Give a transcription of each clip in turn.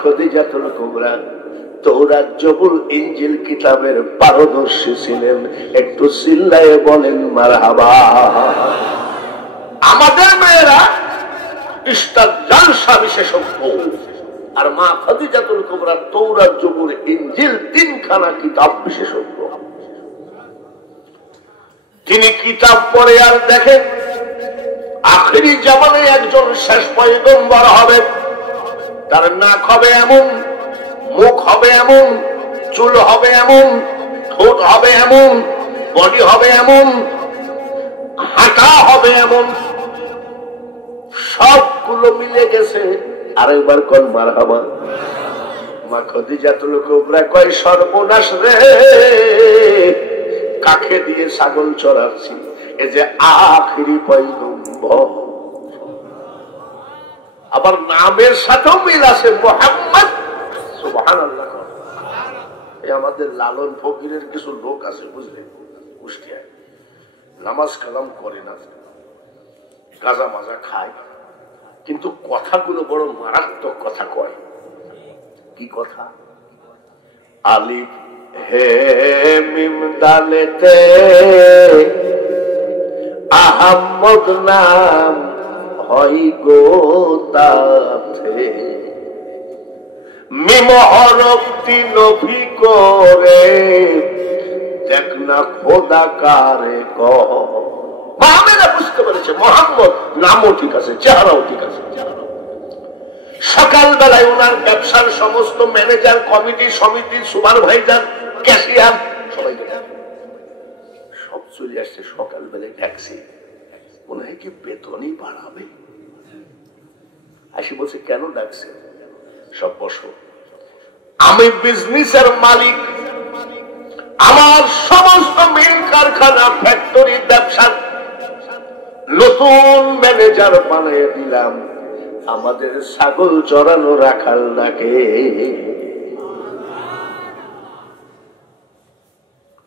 খাদিজাতুল কুবরা তৌরাত, জবুর, ইনজিল কিতাবের পারদর্শী ছিলেন। একটু চিল্লায়ে বলেন মারহাবা। আমাদের মেয়েরা ইস্তাদ জালসা বিশেষজ্ঞ, আর মা খাদিজাতুল কুবরা তৌরাত, জবুর, ইনজিল তিনখানা কিতাব বিশেষজ্ঞ। তিনি কিতাব পড়ে আর দেখেন আখেরি জামানে একজন শেষ পয়গম্বর হবে। তার নাক হবে এমন, মুখ হবে এমন, চুল হবে এমন, ঠোঁট হবে এমন, বডি হবে এমন, হাঁটা হবে এমন, সবগুলো মিলে গেছে। আরেকবার কোন মারহাবা। মা খাদিজাতুল কুবরা কয় সর্বনাশ রে, কাকে দিয়ে ছাগল চড়াচ্ছি, এই যে আখেরি পয়গম্বর। আবার নামের সাথেও মিল আছে, মুহাম্মদ। সুবহানাল্লাহ। এই আমাদের লালন ফকিরের কিছু লোক আছে বুঝলেন, কুষ্টিয়ায় নামাজ কালাম করে না, গাঁজা মাজা খায়, কিন্তু কথাগুলো বড় মারাত্মক কথা কয়। কি কথা? আলিফ হে মিম দালেতে আহমদ নাম হয় গো তাতে, মিম হরফ তিনভি করে দেখ না খোদা কারে কহ। মামেরা বুঝতে পেরেছে মোহাম্মদ নামও ঠিক আছে, চেহারাও ঠিক আছে। সকালবেলায় ওনার ব্যবসার সমস্ত ম্যানেজার, কমিটি, সমিতি, সুপারভাইজার, ক্যাশিয়ার সবাই সব চলে আসছে। সকালবেলায় ট্যাক্সি, মনে হয় কি বেতনই বাড়াবে। আসি বলছে কেন ডাকছে? সব বসো, আমি বিজনেসের মালিক, আমার সমস্ত মিল কারখানা, ফ্যাক্টরি, ব্যবসা নতুন ম্যানেজার বানিয়ে দিলাম। আমাদের ছাগল চড়ানো রাখাল ডাকে,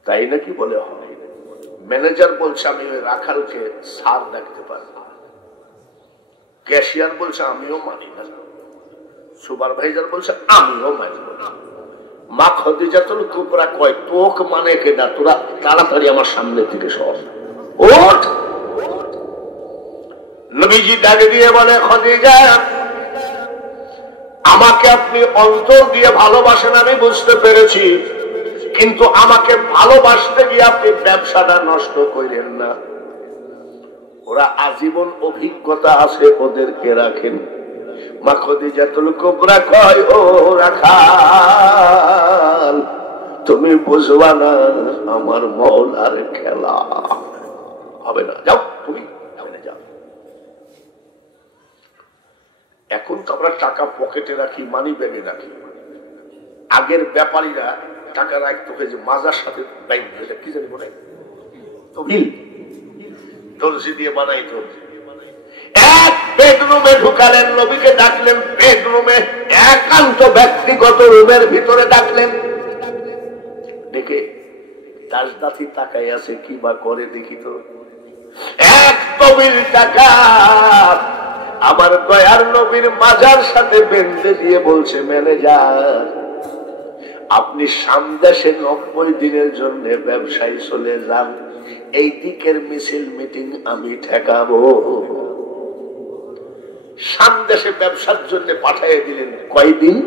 তাই নাকি বলে হয়। ম্যানেজার বলছে আমি ওই রাখালকে স্যার ডাকতে পারি, ক্যাশিয়ার বলছে আমিও মানি না, সুপারভাইজার বলছে আমিও মানি না। মা খাদিজাতুল কুবরা কয় তোক মানে কেডা, তোরা তাড়াতাড়ি আমার সামনে থেকে সর, ওঠ। নবীজি ডাক দিয়ে বলে খাদিজা, আমাকে আপনি অন্তর দিয়ে ভালোবাসেন আমি বুঝতে পেরেছি, কিন্তু আমাকে ভালোবাসতে গিয়ে আপনি ব্যবসাটা নষ্ট করেন না। ওরা আজীবন অভিজ্ঞতা আছে, ওদেরকে রাখেন। মা খাদিজাতুল কুবরা কয় ও রাখাল, তুমি বুঝবা না আমার মওলার খেলা হবে না, যাও তুমি যাও। এখন তো আমরা টাকা পকেটে রাখি, মানি ব্যাগে রাখি। আগের ব্যাপারীরা টাকা রাখতো যে মাজার সাথে ব্যাংক, কি জানি বলে দর্জি দিয়ে বানাইতো। এক বেডরুমে ঢুকালেন, নবীকে ডাকলেন বেডরুমে, একান্ত ব্যক্তিগত রুমের ভিতরে ডাকলেন। ডেকে দাসদাসী তাকাই আছে, কি বা করে দেখি তো। এক তবিল টাকা আমার দয়ার নবীর মাজার সাথে বেঁধে দিয়ে বলছে ম্যানেজার, আপনি সামদেশে 90 দিনের জন্য ব্যবসায়ী চলে যান, এই দিকের মিছিল মিটিং আমি ঠেকাবো। সামদেশে ব্যবসার জন্য পাঠিয়ে দিলেন। কয়দিন?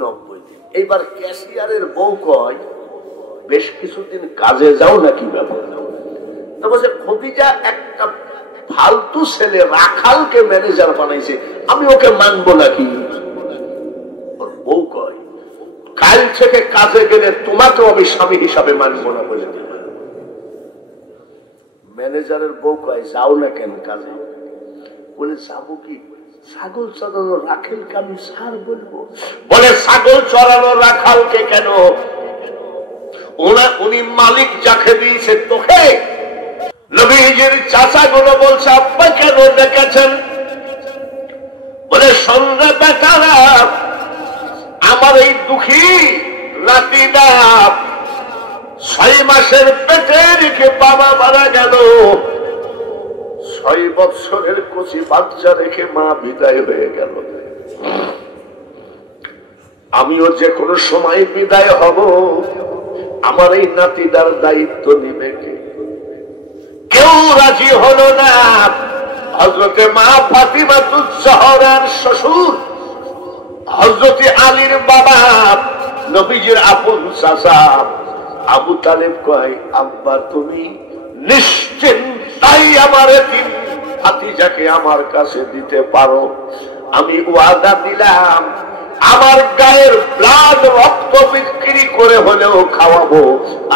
90 দিন। এইবার ক্যাশিয়ারের বউ কয় বেশ কিছুদিন কাজে যাও নাকি ব্যাপার। তো বলছে খাদিজা একটা ফালতু ছেলে রাখালকে ম্যানেজার বানাইছে, আমি ওকে মানবো নাকি? ওর বউ কয় কাল থেকে কাজে গেলে তোমাকেও আমি স্বামী হিসাবে মানবো না বলে। ম্যানেজারের বউ কয় যাও না কেন কাজে? বলে যাবো কি, ছাগল চড়ানো রাখালকে আমি স্যার বলবো? বলে ছাগল চড়ানো রাখালকে কেন? উনি মালিক যাকে দিয়েছে তোকে। নবীজির চাচা গুলো বলছে আব্বা কেন ডেকেছেন? বলে সন্ধ্যা বেটারা, আমার এই দুঃখী নাতিটা 6 মাসের পেটে রেখে বাবা মারা গেল, 6 বৎসরের কচি বাচ্চা রেখে মা বিদায় হয়ে গেল। আমিও যে কোনো সময় বিদায় হব, আমার এই নাতিদার দায়িত্ব নিবে কে? কেউ রাজি হলো না। হযরতে মা ফাতিমাতুজ জাহরার শ্বশুর হযরতে আলীর বাবা, নবীজির আপন চাচা আবু তালেব কয়, আব্বা তুমি নিশ্চিন্তাই আমার ভাতিজাকে আমার কাছে দিতে পারো। আমি ওয়াদা দিলাম আমার গায়ের ব্লাড রক্ত বিক্রি করে হলেও খাওয়াবো,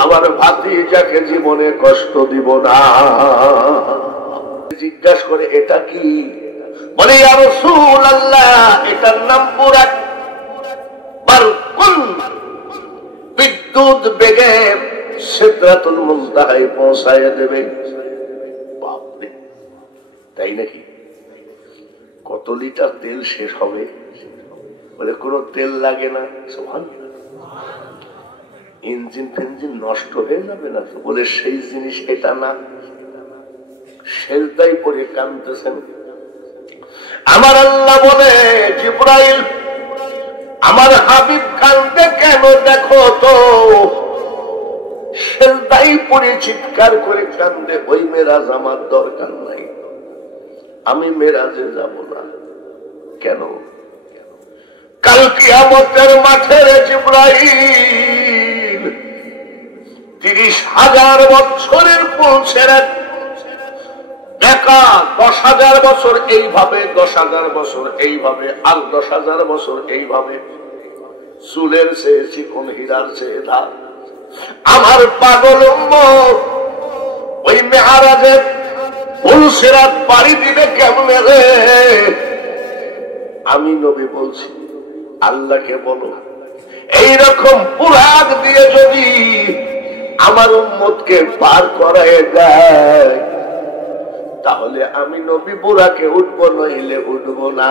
আমার ভাতিজাকে জীবনে কষ্ট দিব না। জিজ্ঞাসা করে এটা কি? বলে ইয়া রাসূলুল্লাহ, এটার নাম বুরাক। বারকুন, বিদ্যুৎ বেগে সিদরাতুল মুনতাহায় পৌঁছায় দেবে। বাপরে, তাই নাকি? কত লিটার তেল শেষ হবে? বলে কোনো তেল লাগে না। ইঞ্জিন ফেঞ্জিন নষ্ট হয়ে যাবে না তো? বলে সেই জিনিস এটা না। সেজদায় পড়ে কাঁদতেছেন। আমার আল্লাহ বলে, জিবরাইল আমার হাবিব কাঁদতে কেন দেখো তো। সেজদায় পড়ে চিৎকার করে কাঁদে। ওই মেরাজ আমার দরকার নাই, আমি মেরাজে যাব না। কেন? কাল কিয়ামতের মাঠে জিবরাইল 30,000 বছরের পৌঁছে দেখা 10,000 বছর এইভাবে, 10,000 বছর এইভাবে, আর 10,000 বছর এইভাবে, চুলের চেয়ে চিকন, হীরার চেয়ে ধার। আমার পাগল উম্মত ওই মেরাজে পুলসিরাত পাড়ি দিবে কেমনে রে? আমি নবী বলছি, আল্লাহকে বলো এইরকম পুরাক দিয়ে যদি আমার উম্মতকে পার করায় দেয়, তাহলে আমি নবী বুরাকে উঠবো, নইলে উঠবো না।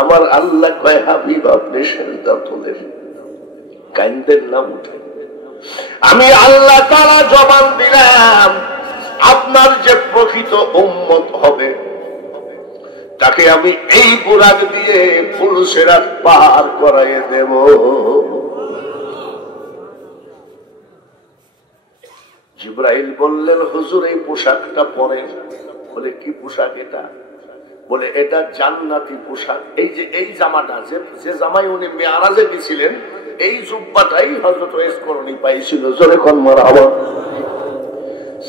আমার আল্লাহ কয়, হাবিব আপনি সেজদা তোলেন, কাইন্দেন না, উঠে। আমি আল্লাহ তাআলা জবান দিলাম, আপনার যে প্রকৃত উম্মত হবে তাকে আমি এই বুরাক দিয়ে পুলসিরাত পার করাইয়ে দেব। জিবরাইল বললেন, হুজুর এই পোশাকটা পরেন। বলে কি পোশাক এটা? বলে এটা জান্নাতি পোশাক। এই যে এই জামাটা, যে জামাই উনি মেরাজে গেছিলেন, এই জুব্বাটাই হযরত ওয়াইস করণী পাইছিল। জোরে কোন মারহাবা।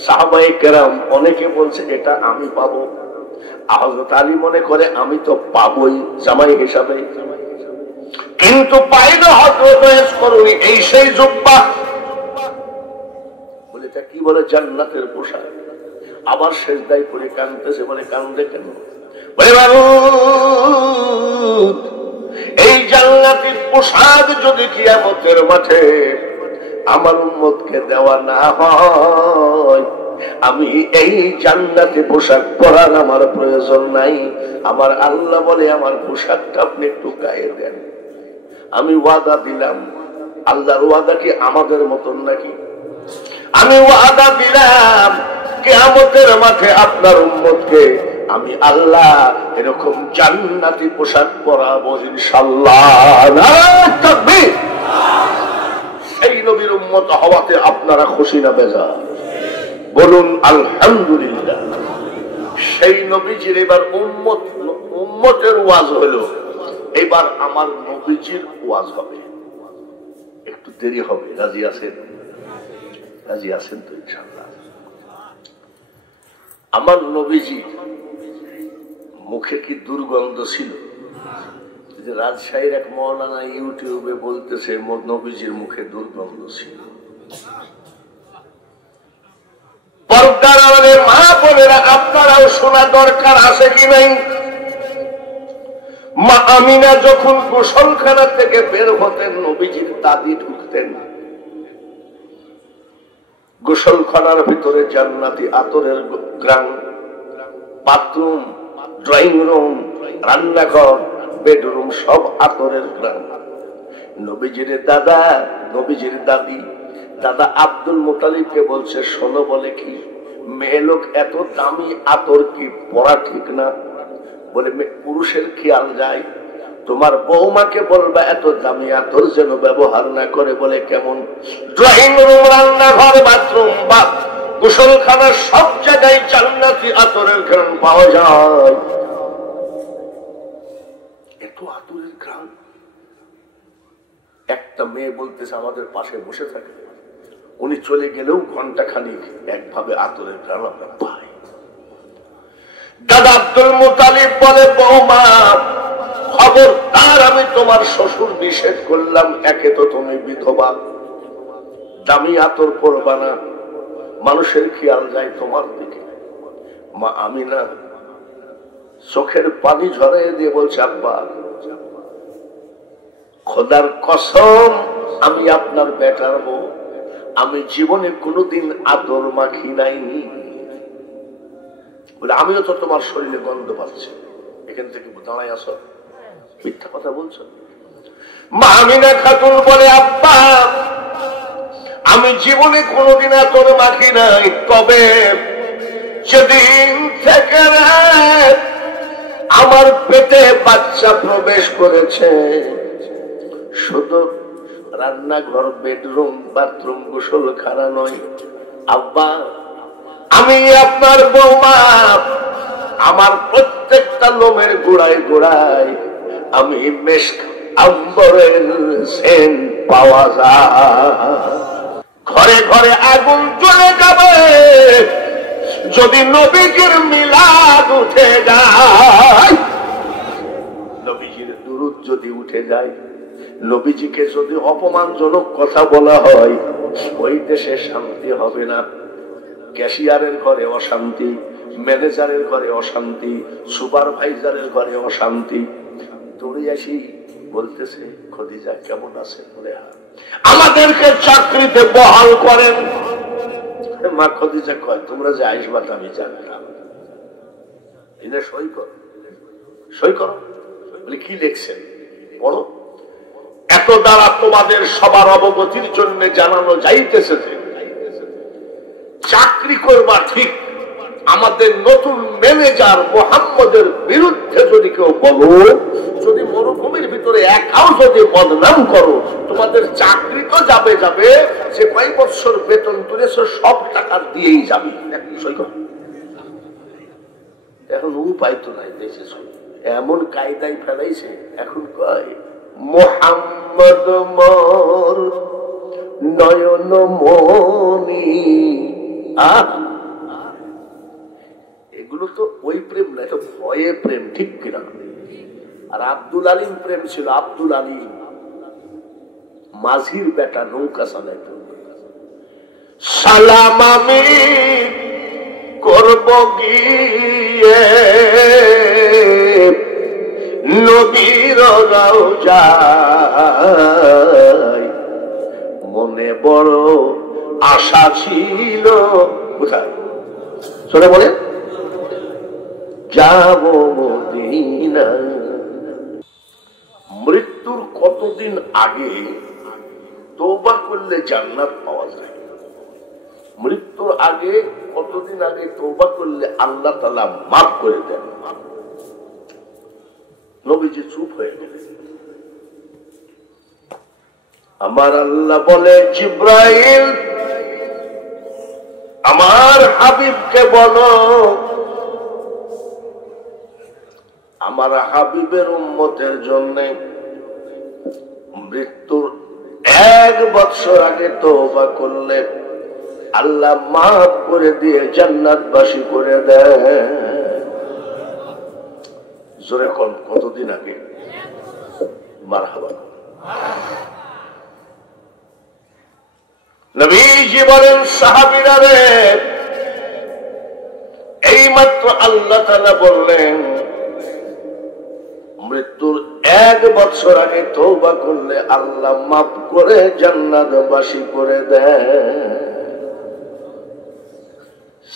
সাহাবায়ে কেরাম অনেকে বলছে এটা আমি পাবো। হযরত আলী মনে করে আমি তো পাবই জামাই হিসাবে, কিন্তু পাইল হযরত ওয়াইস করণী এই সেই জুব্বা। বলে এটা কি? বলে জান্নাতের পোশাক। আবার সেজদায় পড়ে কাঁদতেছে। বলে কাঁদে কেন? এই জান্নাতের পোশাক যদি কিয়ামতের মাঠে আমার উম্মতকে দেওয়া না হয়, আমি এই জান্নাতি পোশাক পরার আমার প্রয়োজন নাই। আমার আল্লাহ বলে, আমার পোশাকটা আপনি একটু গায়ে দেন। আমি ওয়াদা দিলাম। আল্লাহর ওয়াদা কি আমাদের মতন নাকি? আমি ওয়াদা দিলাম কিয়ামতের মাঠে আপনার উম্মতকে আমি আল্লাহ এরকম জান্নাতি পোশাক পরাবো ইনশাআল্লাহ। নারে তাকবীর। সেই নবীর উম্মত হওয়াতে আপনারা খুশি না বেজার? বলুন আলহামদুলিল্লাহ। সেই নবীজির এবার উম্মতের ওয়াজ হলো, এবার আমার নবীজির ওয়াজ হবে। একটু দেরি হবে, রাজি আছেন? রাজি আছেন তো ইনশাআল্লাহ? আমার নবীজি মুখে কি দুর্গন্ধ ছিল! রাজশাহীর এক মৌলানা ইউটিউবে বলতেছে নবীজির মুখে দুর্গন্ধ ছিল। পর্দার আড়ালে মা বোনেরা আপনারাও শোনা দরকার আছে কি নাই? মা আমিনা যখন গোসলখানা থেকে বের হতেন, নবীজির দাদি ঢুকতেন। গোসলখানার ভিতরে জান্নাতি আতরের গ্রাম, বাথরুম, ড্রয়িং রুম, রান্নাঘর, বেডরুম সব আতরের গ্রাম। নবীজির দাদা, নবীজির দাদি, দাদা আব্দুল মুতালিবকে বলছে, শোনো, বলে কি মেয়ে লোক এত দামি আতর কি পরা ঠিক না? বলে পুরুষের খেয়াল যায়, তোমার বৌমাকে বলবা এত দামি আতর যেন ব্যবহার না করে। বলে কেমন? ড্রয়িং রুম, রান্নাঘর, বাথরুম বা গোসলখানা সব জায়গায় জান্নাতি আতরের ঘ্রাণ পাওয়া যায়। এত আতরের ঘ্রাণ। একটা মেয়ে বলতেছে আমাদের পাশে বসে থাকে, উনি চলে গেলেও ঘন্টা খানিক একভাবে আতরের ঘ্রাণ আমরা পাই। দাদা আব্দুল মুতালিব বলে, বৌমা খবরদার, আমি তোমার শ্বশুর নিষেধ করলাম, একে তো তুমি বিধবা, দামি আতর পরবা না, মানুষের খেয়াল যায় তোমার দিকে। মা আমিনা চোখের পানি ঝরাইয়ে দিয়ে বলছে, আব্বা খোদার কসম, আমি আপনার বেটার বউ, আমি জীবনে কোনোদিন আতর মাখি নাই। বলে আমিও তো তোমার শরীরে গন্ধ পাচ্ছি, এখান থেকে দাঁড়াই আসো, মিথ্যা কথা বলছো। মা আমিনা খাতুন বলে, আব্বা আমি জীবনে কোনোদিন আতর মাখি নাই, তবে সেদিন থেকে আমার পেটে বাচ্চা প্রবেশ করেছে, শুধু রান্নাঘর, বেডরুম, বাথরুম, গোসলখানা নয়, আব্বা আমি আপনার বৌমা, আমার প্রত্যেকটা লোমের গোড়ায় গোড়ায় আমি মেশক আম্বরের সেন্ট পাওয়া যায়। ঘরে ঘরে আগুন চলে যাবে যদি নবীজির মিলাদ উঠে যায়, নবীজির দুরূদ যদি উঠে যায়, নবীজিকে যদি অপমানজনক কথা বলা হয়, ওই দেশে শান্তি হবে না। ক্যাশিয়ারের ঘরে অশান্তি, ম্যানেজারের ঘরে অশান্তি, সুপারভাইজারের ঘরে অশান্তি। দৌড়ে আসি বলতেছে, খদিজা কেমন আছে? বলে আমাদেরকে চাকরিতে বহাল করেন। মা খদিজা কয়, তোমরা যে আসবা আমি জানতাম, এটা সই করো, সই করো। বলে কি লিখছেন? পড়ো। এত দ্বারা তোমাদের সবার অবগতির জন্য জানানো যাইতেছে যে চাকরি করবা ঠিক, আমাদের নতুন ম্যানেজার মোহাম্মদের বিরুদ্ধে যদি কেউ বলো, যদি মরুভূমির ভিতরে একাও যদি বদনাম করো, তোমাদের চাকরি তো যাবে যাবে, সে কয় বছর বেতন তুলেছ সব টাকা দিয়েই যাবে। এখন উপায় তো নাই, দেশে এমন কায়দায় ফেলাইছে, এখন কয় মোহাম্মদ মোর নয়ন মনি। এগুলো তো ওই প্রেম না, এটা ভয়ে প্রেম, ঠিক কিনা? আর আব্দুল আলিম প্রেম ছিল, আব্দুল আলিম মাঝির বেটা, নৌকা চালাইত। সালাম আমি করব গিয়ে নবীর রওজায়, মনে বড় আশা ছিল। কোথায় শোনে বলে যাব মদিনা। মৃত্যুর কতদিন আগে তওবা করলে জান্নাত পাওয়া যায়? মৃত্যুর আগে কতদিন আগে তওবা করলে আল্লাহ তাআলা মাফ করে দেন? নবীজি চুপ হয়ে গেলেন। আমার আল্লাহ বলে, জিব্রাইল আমার হাবিবকে বলো, আমার হাবিবের উম্মতের জন্য মৃত্যুর 1 বছর আগে তওবা করলে আল্লাহ মাফ করে দিয়ে জান্নাতবাসী করে দেয়। জোরে কোন কতদিন আগে? মারহাবা। নবীজি বলেন, সাহাবীরা রে, এইমাত্র আল্লাহ তাআলা বললেন মৃত্যুর 1 বছর আগে তওবা করলে আল্লাহ মাফ করে জান্নাতবাসী করে দেয়।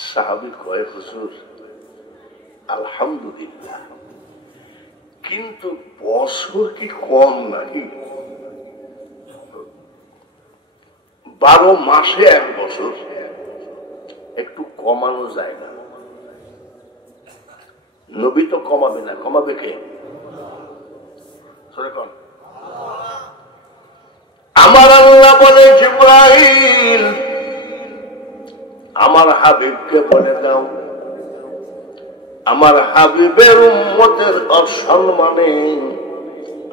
সাহাবী কয়, হুজুর আলহামদুলিল্লাহ, কিন্তু বছর কি কম নাকি? 12 মাসে 1 বছর, একটু কমানো যায় না? নবী তো কমাবে না, কমাবে কে? আমার আল্লাহ বলে জিবরাইল আমার হাবিবকে বলে দাও আমার হাবিবের উম্মতের অসম্মানে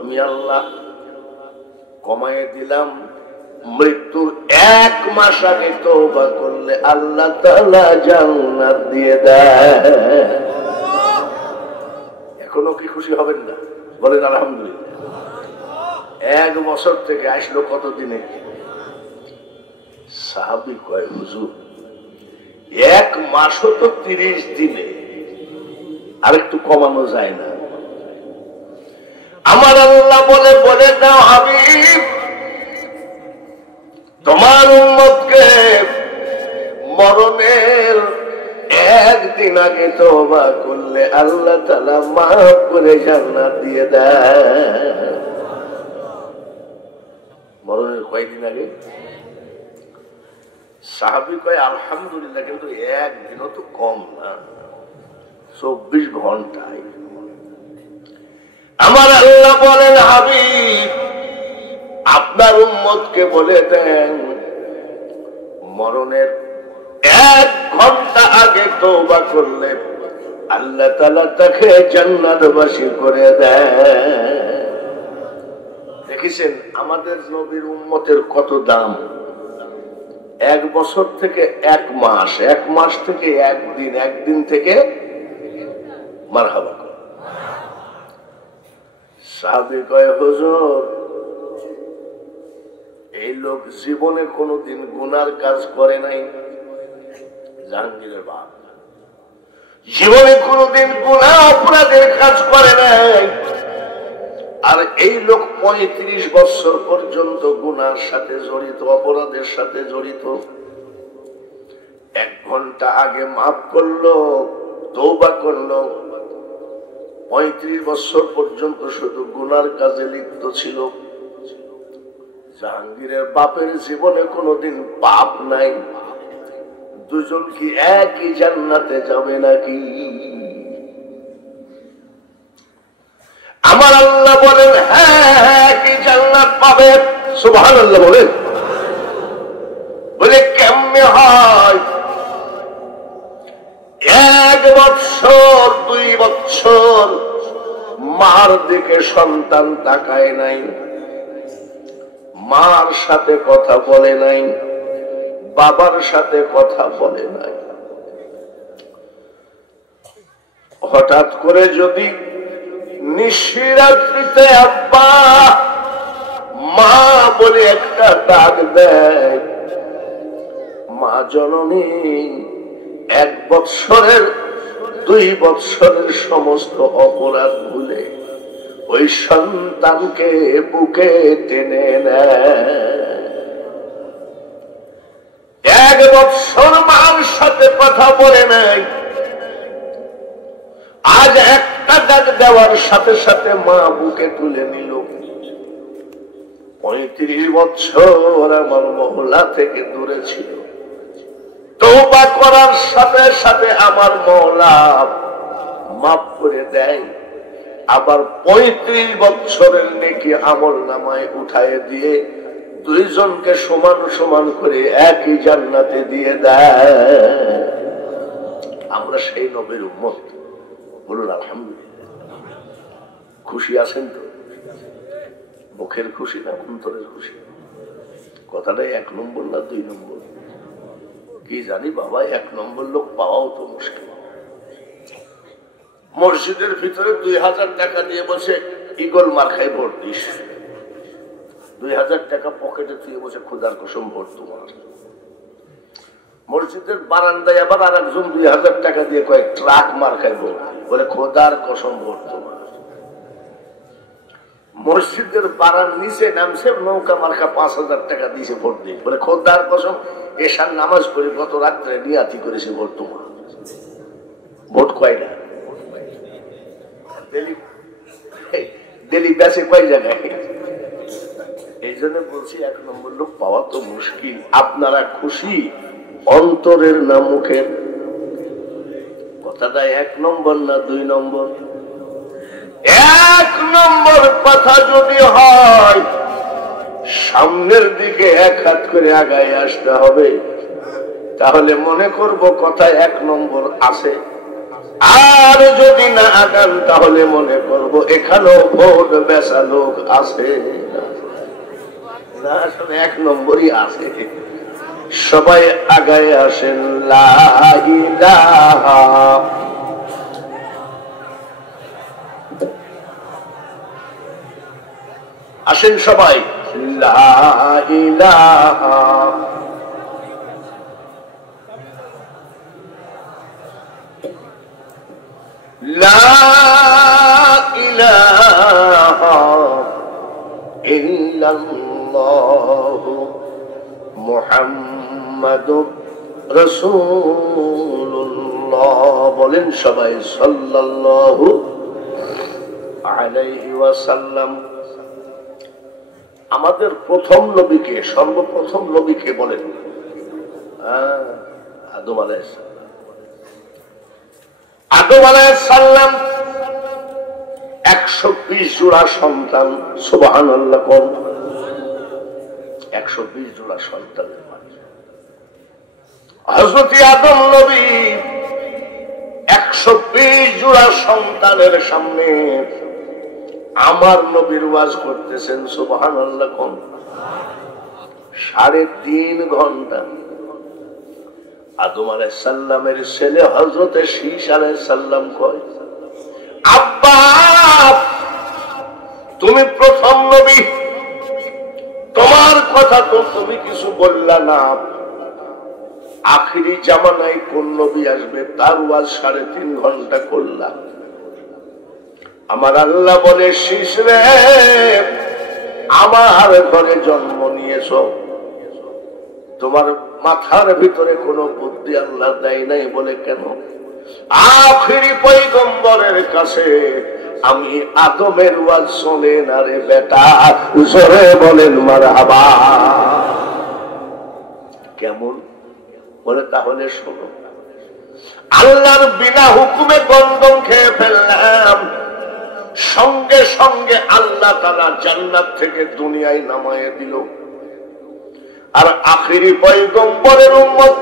আমি আল্লাহ কমায়ে দিলাম মৃত্যুর 1 মাস আগে তওবা করলে আল্লাহ তাআলা জান্নাত দিয়ে দেয়। এখনো কি খুশি হবেন না? বলেন আলহামদুলিল্লাহ। 1 বছর থেকে আসলো কত দিনে? সাহাবী কয় হুজুর 1 মাসও তো 30 দিনে, আরেকটু কমানো যায় না? আমার আল্লাহ বলে বলে দাও হাবিব তোমার উম্মতকে মরণের 1 দিন আগে তওবা করলে আল্লাহ তাআলা মাফ করে জান্নাত দিয়ে দেয়। মরণের কয়দিন আগে? সাহাবী কয় আলহামদুলিল্লাহ, কিন্তু 1 দিনও তো কম না, 24 ঘন্টায়। আমার আল্লাহ বলেন হাবিব আপনার উম্মতকে বলে দেন মরণের 1 ঘন্টা আগে তওবা করলে আল্লাহ তাআলা তাকে জান্নাতবাসী করে দেয়। দেখেছেন আমাদের নবীর উম্মতের কত দাম? 1 বছর থেকে 1 মাস, 1 মাস থেকে 1 দিন, 1 দিন থেকে মারহাবা। সাহাবী কয় হুজুর এই লোক জীবনে কোনোদিন গুনার কাজ করে নাই। জাহাঙ্গীরের বাপ জীবনে কোনোদিন গুনাহ অপরাধের কাজ করে নাই, আর এই লোক 35 বছর পর্যন্ত গুনার সাথে জড়িত, অপরাধের সাথে জড়িত। 1 ঘন্টা আগে মাফ করলো, তওবা করলো, 35 বছর পর্যন্ত শুধু গুনার কাজে লিপ্ত ছিল। জাহাঙ্গীরের বাপের জীবনে কোনোদিন পাপ নাই। দুজন কি একই জান্নাতে যাবে নাকি? আমার আল্লাহ বলেন হ্যাঁ কি জান্নাত পাবে। সুবহানাল্লাহ বলেন। বলে কেমনে হয়? 1 বছর 2 বছর মার দিকে সন্তান তাকায় নাই, মার সাথে কথা বলে নাই, বাবার সাথে কথা বলে নাই। হঠাৎ করে যদি নিশিরাত্রিতে আব্বা মা বলে একটা ডাক দেয়, মা জননী 1 বৎসরের 2 বৎসরের সমস্ত অপরাধ ভুলে ওই সন্তানকে বুকে টেনে নেয়। 1 বৎসর মার সাথে কথা বলে নাই, আজ একটা ডাক দেওয়ার সাথে সাথে মা বুকে তুলে নিল। 35 বছর আমার মহল্লা থেকে দূরে ছিল, তওবা করার সাথে সাথে আমার মওলা মাফ করে দেয়। আবার 35 বছরের নেকি আমল নামায় উঠায় দিয়ে 2 জনকে সমান সমান করে একই জান্নাতে দিয়ে দেয়। আমরা সেই নবীর উম্মত। বলুন আলহামদুলিল্লাহ। খুশি আছেন তো? মুখের খুশি না অন্তরের খুশি? কথাটাই 1 নম্বর না 2 নম্বর? কি জানি বাবা, 1 নম্বর লোক পাওয়াও তো মুশকিল। মসজিদের ভিতরে 2000 টাকা দিয়ে বসে ইগল মার্কায় ভোট দিস, 2000 টাকা পকেটে তুই বসে খোদার কসম ভোট তোমার। মসজিদের বারান্দায় আবার আর একজন 2000 টাকা দিয়ে কয়েক ট্রাক মার্কায় ভোট, বলে খোদার কসম ভোট তোমার। মসজিদের বারার নিচে নামছে নৌকা মার্কা 5000 টাকা দিয়েছে ভোট দিয়ে, বলে খোদার কসম এশার নামাজ পড়ে গত রাত্রে নিয়াতি করেছে ভোট তোমার। ভোট কয় না ডেলি বেঁচে কয় জায়গায়। এই জন্য বলছি 1 নম্বর লোক পাওয়া তো মুশকিল। আপনারা খুশি অন্তরের না মুখের? কথাটা 1 নম্বর না 2 নম্বর? এক নম্বর কথা যদি হয়, সামনের দিকে এক হাত করে আগায় আসতে হবে, তাহলে মনে করব কথা এক নম্বর আছে। আর যদি না আগান তাহলে মনে করব এখানেও ভোট বেচা লোক আছে, না আসলে এক নম্বরই আছে। সবাই আগায় আসেন, লা ইলাহা আসেন সবাই, লা ইলাহা লা ইলাহা ইল্লাল্লাহু মুহাম্মাদুর রাসূলুল্লাহ। বলেন সবাই সাল্লাল্লাহু আলাইহি ওয়াসাল্লাম। আমাদের প্রথম নবীকে, সর্বপ্রথম নবীকে বলেন? আদম আলাইহিস সালাম। আদম আলাইহিস সালাম 120 জোড়া সন্তান, সুবহানাল্লাহ কোন 120 জোড়া সন্তানের মাঝে হযরত আদম নবী 120 জোড়া সন্তানের সামনে আমার নবীর ওয়াজ করতেছেন, সুবহানাল্লাহ কোন 3.5 ঘন্টা। আদম আলাইহিস সালামের ছেলে হযরত শীশ আলাইহিস সালাম কয়, আব্বা তুমি প্রথম নবী, তোমার কথা তো তুমি কিছু বললা না, আখিরি জামানায় কোন নবী আসবে তার ওয়াজ 3.5 ঘন্টা করলা। আমার আল্লাহ বলে, শীষ রে আমার ঘরে জন্ম নিয়েছো, তোমার মাথার ভিতরে কোনো বুদ্ধি আল্লাহ দেয় নাই বলে কেন? আখিরি পয়গম্বরের কাছে আমি আদমের ওয়াজ শোনে না রে বেটা, জোরে বলেন মারহাবা। কেমন বলে? তাহলে শোনো, আল্লাহর বিনা হুকুমে গন্ধম খেয়ে ফেললাম, সঙ্গে সঙ্গে আল্লাহ তাআলা জান্নাত থেকে দুনিয়ায় নামায়ে দিল। আর আখিরি পয়গম্বরের উম্মত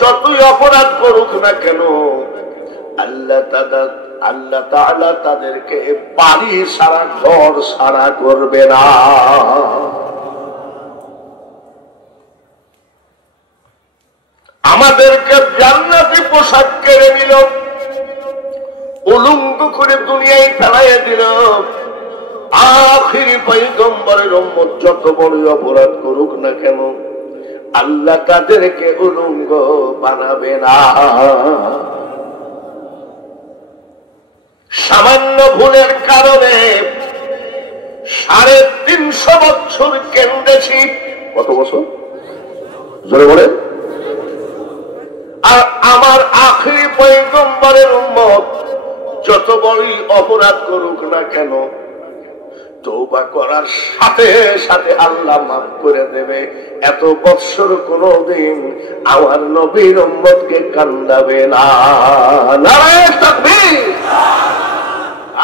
যতই অপরাধ করুক না কেন, আল্লাহ তাআলা তাদেরকে বাড়ি সারা, ঘর সারা করবে না। আমাদেরকে জান্নাতি পোশাক কেড়ে নিল, উলঙ্গ করে দুনিয়ায় ফেলাইয়া দিল। আখিরি পয়গম্বরের উম্মত যত বড় অপরাধ করুক না কেন, আল্লাহ তাদেরকে উলঙ্গ বানাবে না। সামান্য ভুলের কারণে 350 বছর কেন্দেছি। কত বছর? জোরে বলে। আর আমার আখিরি পয়গম্বরের উম্মত যত বড়ই অপরাধ করুক না কেন, তওবা করার সাথে সাথে আল্লাহ মাফ করে দেবে। এত বৎসর কোনদিন আমার নবীর উম্মতকে কান্দাবে না। নারায়ে তাকবীর।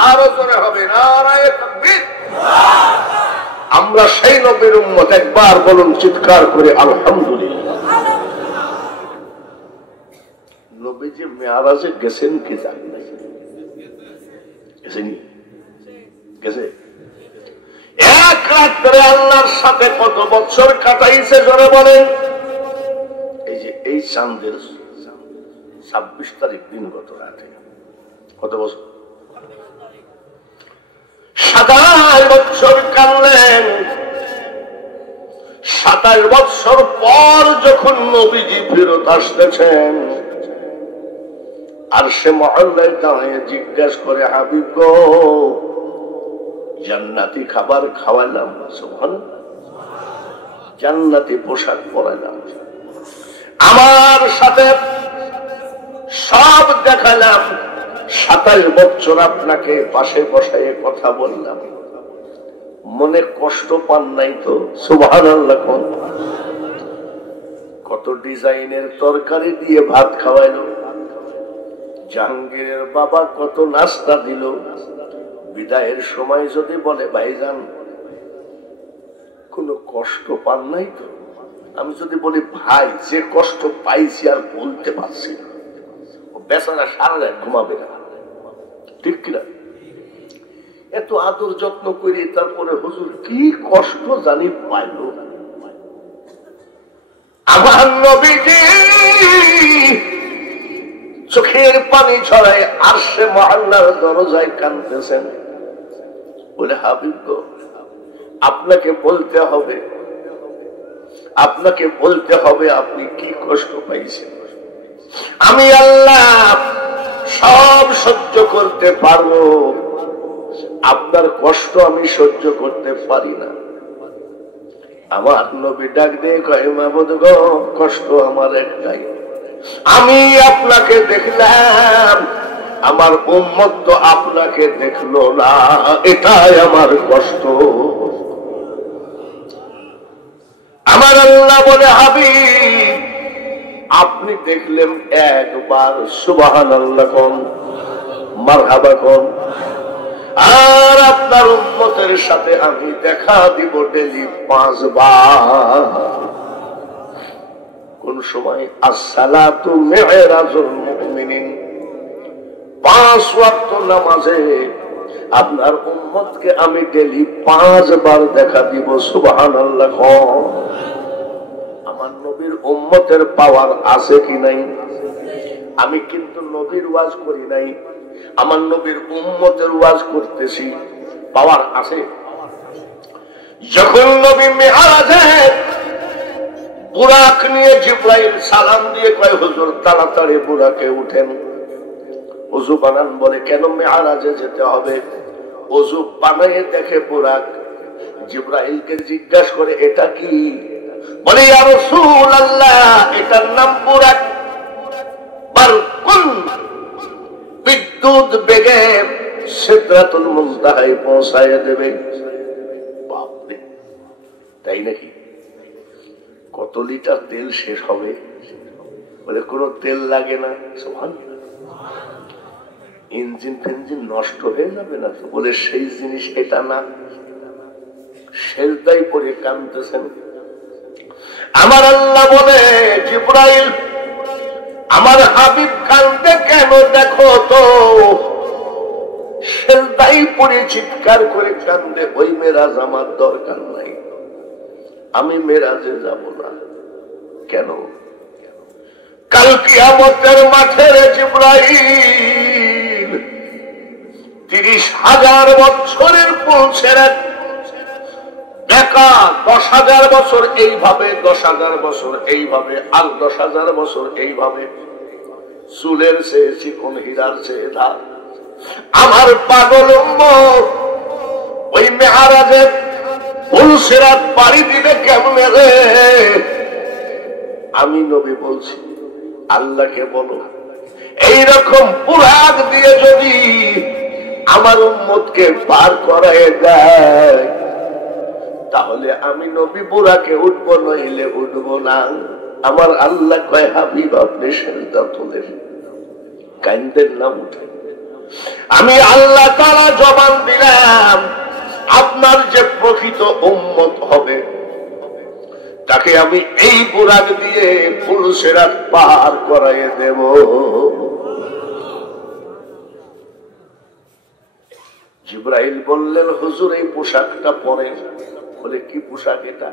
আরো জোরে হবে নারায়ে তাকবীর। আমরা সেই নবীর উম্মত, একবার বলুন চিৎকার করে আলহামদুলিল্লাহ। নবীজি মেরাজে গেছেন কি জানেন? গেছে। এক রাত্রে আল্লাহর সাথে কত বছর কাটাইছে জোরে বলেন? এই যে এই চাঁদের 26 তারিখ দিন গত রাতে কত বছর? 27 বছর কানলেন। 27 বছর পর যখন নবীজি ফেরত আসতেছেন, আর সে মহল্লায় দাঁড়িয়ে জিজ্ঞাসা করে, হাবিব গো, জান্নাতি খাবার খাওয়ালাম, সুবহানাল্লাহ, জান্নাতি পোশাক পরালাম, আমার সাথে সব দেখালাম, 27 বছর আপনাকে পাশে বসায় কথা বললাম, মনে কষ্ট পান নাই তো? সুবহানাল্লাহ। কত ডিজাইনের তরকারি দিয়ে ভাত খাওয়াইলো, জাহাঙ্গীরের বাবা কত নাস্তা দিল, বিদায়ের সময় যদি বলে ভাইজান কোনো কষ্ট পান নাই তো, আমি যদি বলি ভাই যে কষ্ট পাইছি আর বলতে পারছি না, ও বেচারা সারা রাত ঘুমাবে না, ঠিক কিনা? এত আদর যত্ন করি, তারপরে হুজুর কি কষ্ট জানি পাইল। আমার নবীজি চোখের পানি ছড়ায় আরশে মুআল্লার দরজায় কাঁদতেছেন। বলে হাবিব গো, আপনাকে বলতে হবে, আপনাকে বলতে হবে আপনি কি কষ্ট পাইছেন। আমি আল্লাহ সব সহ্য করতে পারবো, আপনার কষ্ট আমি সহ্য করতে পারি না। আমার নবী ডাক দিয়ে কয় মাবুদ গো, কষ্ট আমার একটাই, আমি আপনাকে দেখলাম, আমার উম্মত তো আপনাকে দেখলো না, এটাই আমার কষ্ট। আমার আল্লাহ বলে হাবিব আপনি দেখলেন একবার, সুবহানাল্লাহ কোন, মারহাবা কোন, আর আপনার উম্মতের সাথে আমি দেখা দিব ডেলি 5 বার। কোন সময় আসসালাতু মি'রাজুল মুমিনিন, 5 ওয়াক্ত নামাজে আপনার উম্মতকে আমি ডেলি 5 বার দেখা দিব, সুবহানাল্লাহ। আমার নবীর উম্মতের পাওয়ার আছে কি নাই? আমি কিন্তু নবীর ওয়াজ করি নাই, আমার নবীর উম্মতের ওয়াজ করতেছি, পাওয়ার আছে। যখন নবী মেরাজে বুরাক নিয়ে জিবরাইল সালাম দিয়ে কয় হুজুর তাড়াতাড়ি বুরাকে উঠেন, ওযু বানান। বলে কেন মেরাজে যেতে হবে? ওযু বানায়ে দেখে বুরাক, জিবরাইলকে জিজ্ঞাসা করে এটা কি? বলে ইয়া রাসূলুল্লাহ এটার নাম বুরাক, বারকুন, বিদ্যুৎ বেগে সিদরাতুল মুনতাহায় পৌঁছায় দেবে। বাপরে, তাই নাকি? কত লিটার তেল শেষ হবে? বলে কোনো তেল লাগে না, সুবহানাল্লাহ। ইঞ্জিন ফেঞ্জিন নষ্ট হয়ে যাবে না তো? বলে সেই জিনিস এটা না। সেজদায় পড়ে কাঁদতেছেন। আমার আল্লাহ বলে জিবরাইল আমার হাবিব কান্দে কেন দেখো তো, সেজদায় পড়ে চিৎকার করে কান্দে, ওই মেরাজ আমার দরকার নাই, আমি মেরাজে যাব না। কেন? কাল কিয়ামতের মাঠে জিবরাইল 30,000 বছরের পৌঁছের বেকার, 10,000 বছর এইভাবে, 10,000 বছর এইভাবে, আর 10,000 বছর এইভাবে, চুলের চেয়ে চিকন, হীরার চেয়ে ধার। আমার পাগল উম্মত ওই মেরাজে পুলসিরাত পাড়ি দিবে কেমনে রে? আমি নবী বলছি আল্লাহকে বলো এইরকম বুরাক দিয়ে যদি আমার উম্মতকে পার করায় দেয়, তাহলে আমি নবী বুরাকে উঠবো, নইলে উঠবো না। আমার আল্লাহ কয় হাবিব আপনি সেজদা তোলেন, কাইন্দের নাম উঠে। আমি আল্লাহ তাআলা জবান দিলাম আপনার যে প্রকৃত উম্মত হবে তাকে আমি এই বুরাক দিয়ে পুলসিরাত পার করাইয়ে দেব। জিবরাইল বললেন হুজুর এই পোশাকটা পরেন। বলে কি পোশাক এটা?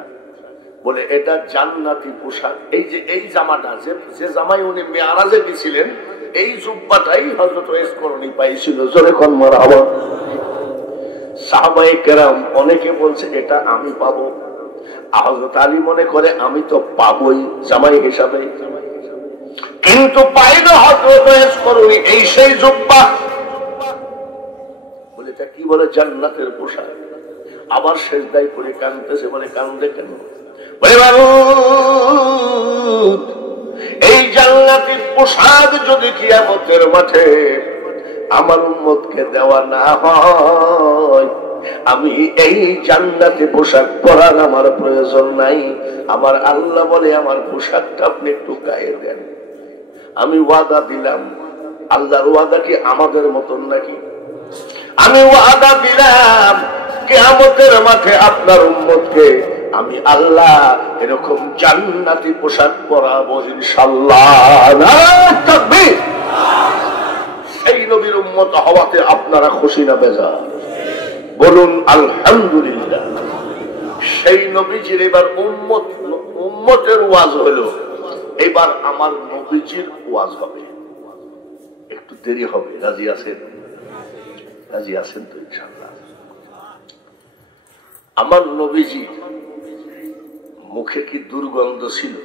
বলে এটা জান্নাতি পোশাক। এই যে এই জামাটা, যে জামাই উনি মেরাজে গেছিলেন, এই জুব্বাটাই হযরত ওয়াইস করণী পাইছিল। জোরে কোন মারহাবা। সাহাবায়ে কেরাম অনেকে বলছে এটা আমি পাবো, হযরত আলী মনে করে আমি তো পাবোই জামাই হিসাবে, কিন্তু পাইল হযরত ওয়াইস করণী এই সেই জুব্বা। বলে এটা কি? বলে জান্নাতের পোশাক। আবার সেজদায় পড়ে কাঁদতেছে। বলে কান্দে কেন? বলে মাবুদ এই জান্নাতের পোশাক যদি কিয়ামতের মাঠে আমার উম্মতকে দেওয়া না হয়, আমি এই জান্নাতি পোশাক পরার আমার প্রয়োজন নাই। আমার আল্লাহ বলে আমার পোশাকটা আপনি একটু গায়ে দেন। আমি ওয়াদা দিলাম। আল্লাহর ওয়াদা কি আমাদের মতন নাকি? আমি ওয়াদা দিলাম কিয়ামতের মাঠে আপনার উম্মতকে আমি আল্লাহ এরকম জান্নাতি পোশাক পরাবো ইনশাআল্লাহ। নারায়ে তাকবীর। সেই নবীর উম্মত হওয়াতে আপনারা খুশি না বেজার? বলুন আলহামদুলিল্লাহ। সেই নবীজির এবার উম্মতের ওয়াজ হলো, এবার আমার নবীজির ওয়াজ হবে। একটু দেরি হবে, রাজি আছেন? রাজি আছেন তো ইনশাআল্লাহ? আমার নবীজি মুখে কি দুর্গন্ধ ছিল?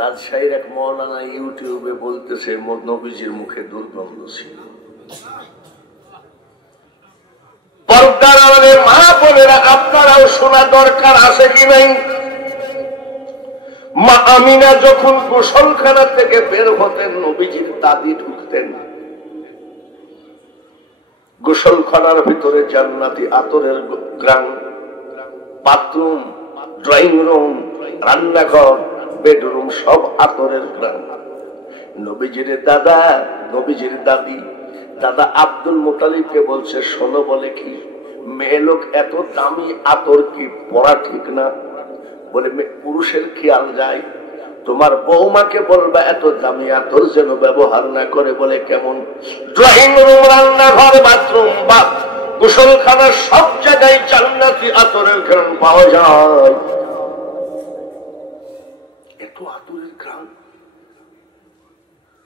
রাজশাহীর এক মৌলানা ইউটিউবে বলতেছে নবীজির মুখে দুর্গন্ধ ছিল। পর্দার আড়ালে মা বোনেরা আপনারাও শোনা দরকার আছে কি নাই? মা আমিনা যখন গোসলখানা থেকে বের হতেন, নবীজির দাদি ঢুকতেন। গোসলখানার ভিতরে জান্নাতি আতরের গ্রাম, বাথরুম, ড্রয়িং রুম, রান্নাঘর, বেডরুম সব আতরের গ্রাম। নবীজির দাদা, নবীজির দাদি, দাদা আব্দুল মুতালিবকে বলছে, শোনো বলে কি মেয়ে লোক এত দামি আতর কি পরা ঠিক না? বলে পুরুষের খেয়াল যায়, তোমার বৌমাকে বলবা এত দামি আতর যেন ব্যবহার না করে। বলে কেমন? ড্রয়িং রুম, রান্নাঘর, বাথরুম বা গোসলখানা সব জায়গায় জান্নাতি আতরের ঘ্রাণ পাওয়া যায়। এত আতরের ঘ্রাণ।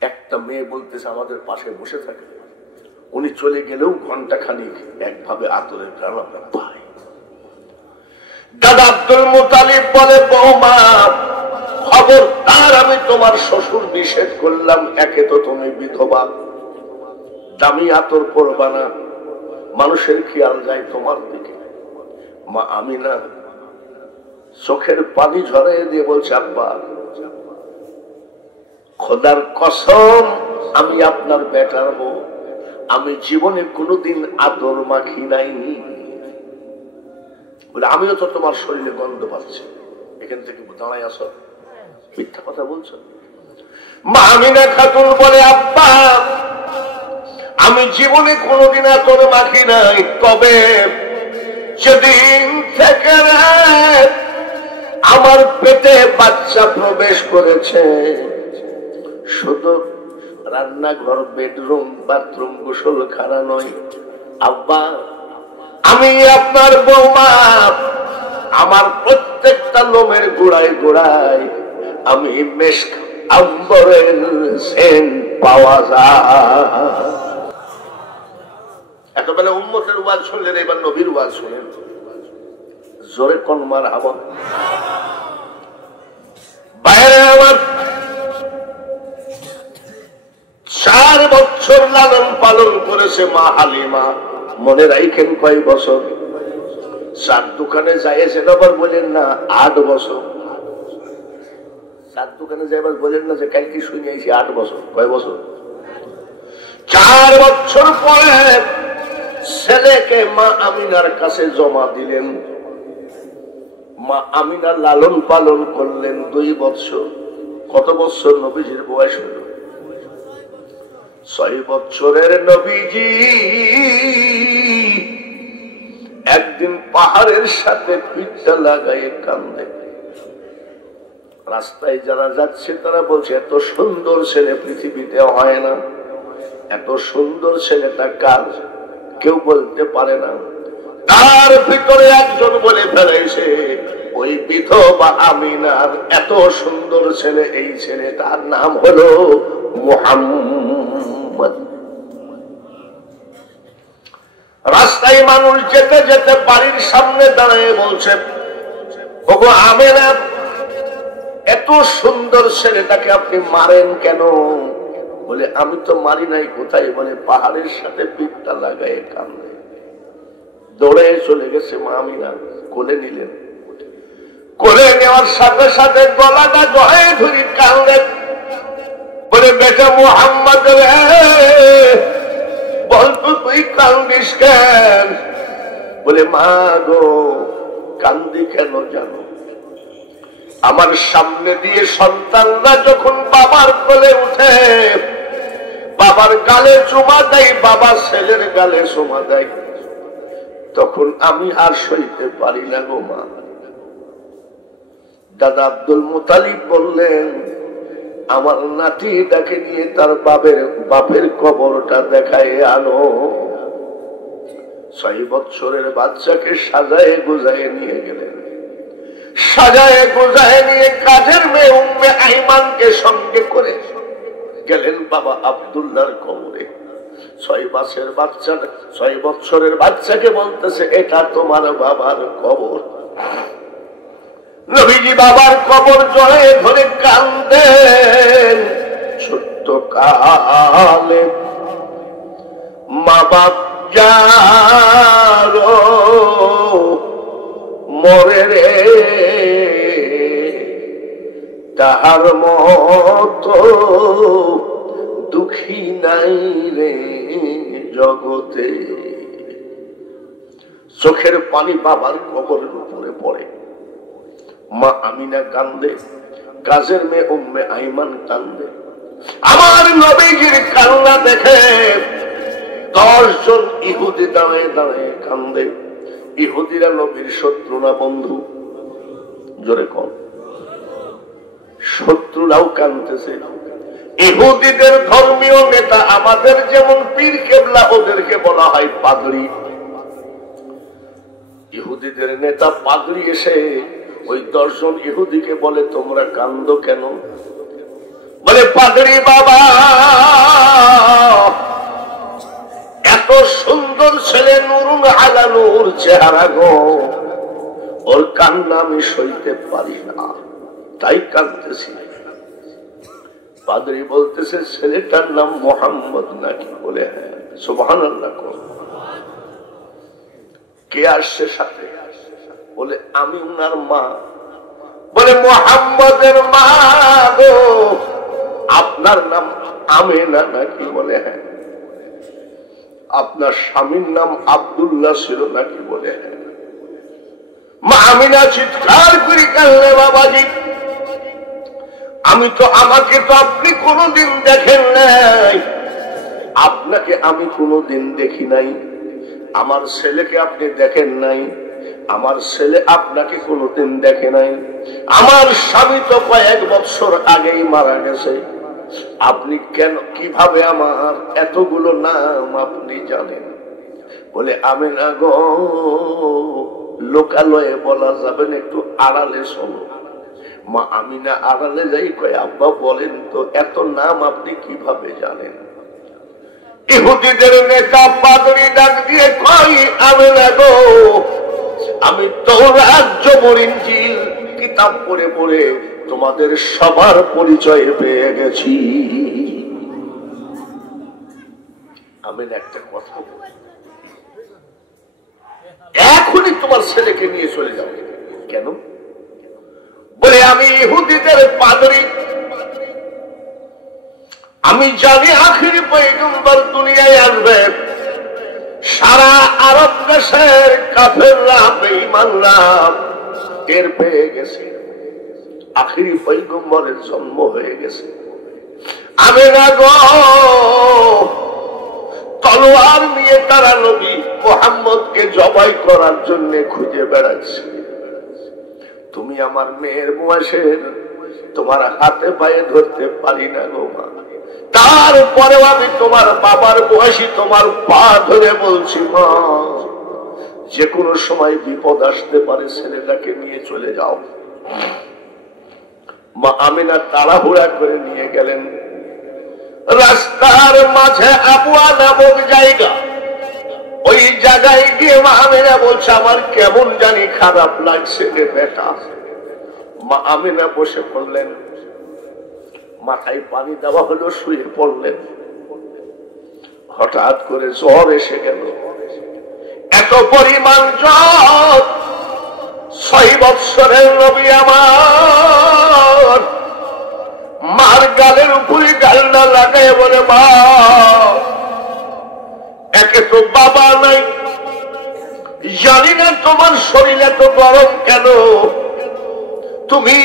একটা মেয়ে বলতেছে আমাদের পাশে বসে থাকে, উনি চলে গেলেও ঘন্টা খানিক একভাবে আতরের ঘ্রাণ আমরা পাই। দাদা আব্দুল মুতালিব বলে, বৌমা খবরদার, আমি তোমার শ্বশুর নিষেধ করলাম, একে তো তুমি বিধবা, দামি আতর পরবা না, মানুষের খেয়াল যায় তোমার দিকে। মা আমিনা চোখের পানি ঝরাইয়ে দিয়ে বলছে, আব্বা খোদার কসম আমি আপনার বেটার বউ, আমি জীবনে কোনোদিন আতর মাখি নাই। বলে আমিও তো তোমার শরীরে গন্ধ পাচ্ছি, এখান থেকে দাঁড়ায় আসো, মিথ্যা কথা বলছো। মা আমিনা খাতুন বলে, আব্বা আমি জীবনে কোনোদিন আতর মাখি নাই, তবে যেদিন থেকে আমার পেটে বাচ্চা প্রবেশ করেছে, শুধু রান্নাঘর, বেডরুম, বাথরুম, গোসলখানা নয় আব্বা, আমি আপনার বৌমা, আমার প্রত্যেকটা লোমের গোড়ায় গোড়ায় আমি মেশক আম্বরের সেন্ট পাওয়া যায়। এতবেলা উম্মতের ওয়াজ শুনলেন, এবার নবীর ওয়াজ শুনেন। জোরে কোন মারহাবা। বাইরে আমার 4 বছর লালন পালন করেছে মা হালিমা। মনে রাখেন কয় বছর? 4 দোকানে যাইয়েছেন, আবার বলেন না 8 বছর। 4 দোকানে যাইবার বলেন না যে কালকে শুনে আইছি 8 বছর। কয় বছর? 4 বছর পরে ছেলেকে মা আমিনার কাছে জমা দিলেন। মা আমিনা লালন পালন করলেন 2 বছর। কত বছর নবীজির বয়স হল? 6 বছরের নবীজি একদিন পাহাড়ের সাথে পিঠটা লাগাইয়ে কান্দে। রাস্তায় যারা যাচ্ছে তারা বলছে, এত সুন্দর ছেলে পৃথিবীতে হয় না, এত সুন্দর ছেলেটা কার? কেউ বলতে পারে না। তার ভিতরে একজন বলে ফেলেছে, ওই বিধবা আমিনার এত সুন্দর ছেলে, এই ছেলেটার নাম হলো মুহাম্মদ। রাস্তায় মানুষ যেতে যেতে বাড়ির সামনে দাঁড়িয়ে বলছে, ওগো আমিনা, এত সুন্দর ছেলেটাকে আপনি মারেন কেন? বলে আমি তো মারি নাই। কোথায়? বলে পাহাড়ের সাথে পিঠটা লাগায় কান্দে। দৌড়ে চলে গেছে মা আমিনা, কোলে নিলেন। কোলে নেওয়ার সাথে সাথে গলাটা জড়ায় ধরি কান্দে। বলে বেটা মুহাম্মদ রে, বলতো তুই কান্দিস কেন? বলে মা গো, কান্দি কেন জানো? আমার সামনে দিয়ে সন্তানরা যখন বাবার কোলে উঠে, বাবার গালে চুমা দেয়, বাবা ছেলের গালে চুমা দেয়, তখন আমি আর সইতে পারি না গো মা। দাদা আব্দুল মুতালিব বললেন, আমার নাতিটাকে নিয়ে তার বাপের কবরটা দেখায় আনো। 6 বছরের বাচ্চাকে সাজায়ে গোজায়ে নিয়ে গেলেন। সাজায়ে গোজায়ে নিয়ে কাজের মেয়ে উম্মে আইমানকে সঙ্গে করে গেলেন বাবা আব্দুল্লাহর কবরে। 6 বছরের বাচ্চাকে বলতেছে, এটা তোমার বাবার কবর। নবীজি বাবার কবর জড়ে ধরে কান্দেন। ছোট্ট কালে মা বাপ যারো মরে রে, তাহার মতো দুঃখী নাই রে জগতে। চোখের পানি বাবার কবরের উপরে পড়ে। মা আমিনা কান্দে, কাজের মেয়ে উম্মে আইমান কান্দে। আমার নবীজির কান্না দেখে 10 জন ইহুদি দাঁড়িয়ে দাঁড়িয়ে কান্দে। ইহুদিরা নবীর শত্রু না বন্ধু? জোরে কম। শত্রুরাও কান্দতেছে। ইহুদিদের ধর্মীয় নেতা আমাদের যেমন পীর কেবলা, ওদেরকে বলা হয় পাগড়ি। ইহুদিদের নেতা পাগড়ি এসে ওই 10 জন ইহুদিকে বলে, তোমরা কান্দো কেন? বলে, পাগড়ি বাবা, এত সুন্দর ছেলে, নুরুন আলা নূর চেহারা গো, ওর কান্না আমি সইতে পারি না, তাই কাঁদতেছি। পাদ্রী বলতেছে, ছেলেটার নাম মোহাম্মদ নাকি? বলে, হ্যাঁ। সুবহানাল্লাহ। কে আসছে সাথে? বলে, আমি উনার মা। বলে, মোহাম্মদের মা গো, আপনার নাম আমেনা নাকি? বলে, হ্যাঁ। আপনার স্বামীর নাম আব্দুল্লাহ ছিল নাকি? বলে, হ্যাঁ। মা আমিনা চিৎকার করে কাঁদলে, বাবাজি, আমাকে তো আপনি কোনোদিন দেখেন নাই, আপনাকে আমি কোনোদিন দেখি নাই। আমার ছেলেকে আপনি দেখেন নাই, আমার ছেলে আপনাকে কোনোদিন দেখে নাই। আমার স্বামী তো কয়েক বছর আগেই মারা গেছে। আপনি কেন, কিভাবে আমার এতগুলো নাম আপনি জানেন? বলে, আমিনা গো, লোকালয়ে বলা যাবে না, একটু আড়ালে শোনো। মা আমিনা আড়ালে যাই কয়, আব্বা বলেন তো, এত নাম আপনি কিভাবে জানেন? ইহুদিদের নেতা পাদ্রী ডাক দিয়ে কয়, আমিনা গো, আমি তাওরাত জবুর ইনজিল কিতাব পড়ে পড়ে তোমাদের সবার পরিচয় পেয়ে গেছি। আমি একটা কথা বলি, এখনই তোমার ছেলেকে নিয়ে চলে যাও। কেন? বলে, আমি ইহুদিদের পাদ্রী, আমি জানি আখির পয়গম্বর দুনিয়ায় আসবে। সারা আরব দেশের কাফেররা, বেঈমানরা টের পেয়ে গেছে আখিরি পয়গম্বরের জন্ম হয়ে গেছে। আমিনা গো, তলোয়ার নিয়ে তারা নবী মুহাম্মদকে জবাই করার জন্য খুঁজে বেড়াচ্ছে। তুমি আমার মেয়ের বয়সের, তোমার হাতে পায়ে ধরতে পারি না গো মা। তারপরেও আমি তোমার বাবার বয়সী, তোমার পা ধরে বলছি, মা, যে কোনো সময় বিপদ আসতে পারে, ছেলেটাকে নিয়ে চলে যাও। মা আমিনা তাড়াহুড়া করে নিয়ে গেলেন। রাস্তার মাঝে আবুয়া নামক জায়গা, ওই জায়গায় গিয়ে মা আমিনা বলছে, আমার কেমন জানি খারাপ লাগছে রে বেটা। মা আমিনা বসে পড়লেন, মাথায় পানি দেওয়া হলো, শুয়ে পড়লেন। হঠাৎ করে জ্বর এসে গেল, এত পরিমাণ জ্বর। 6 বৎসরের নবী আমার মার গালের উপরে গালটা লাগায় বলে, মা, একে তো বাবা নাই, জানি না তোমার শরীর এত গরম কেন, তুমি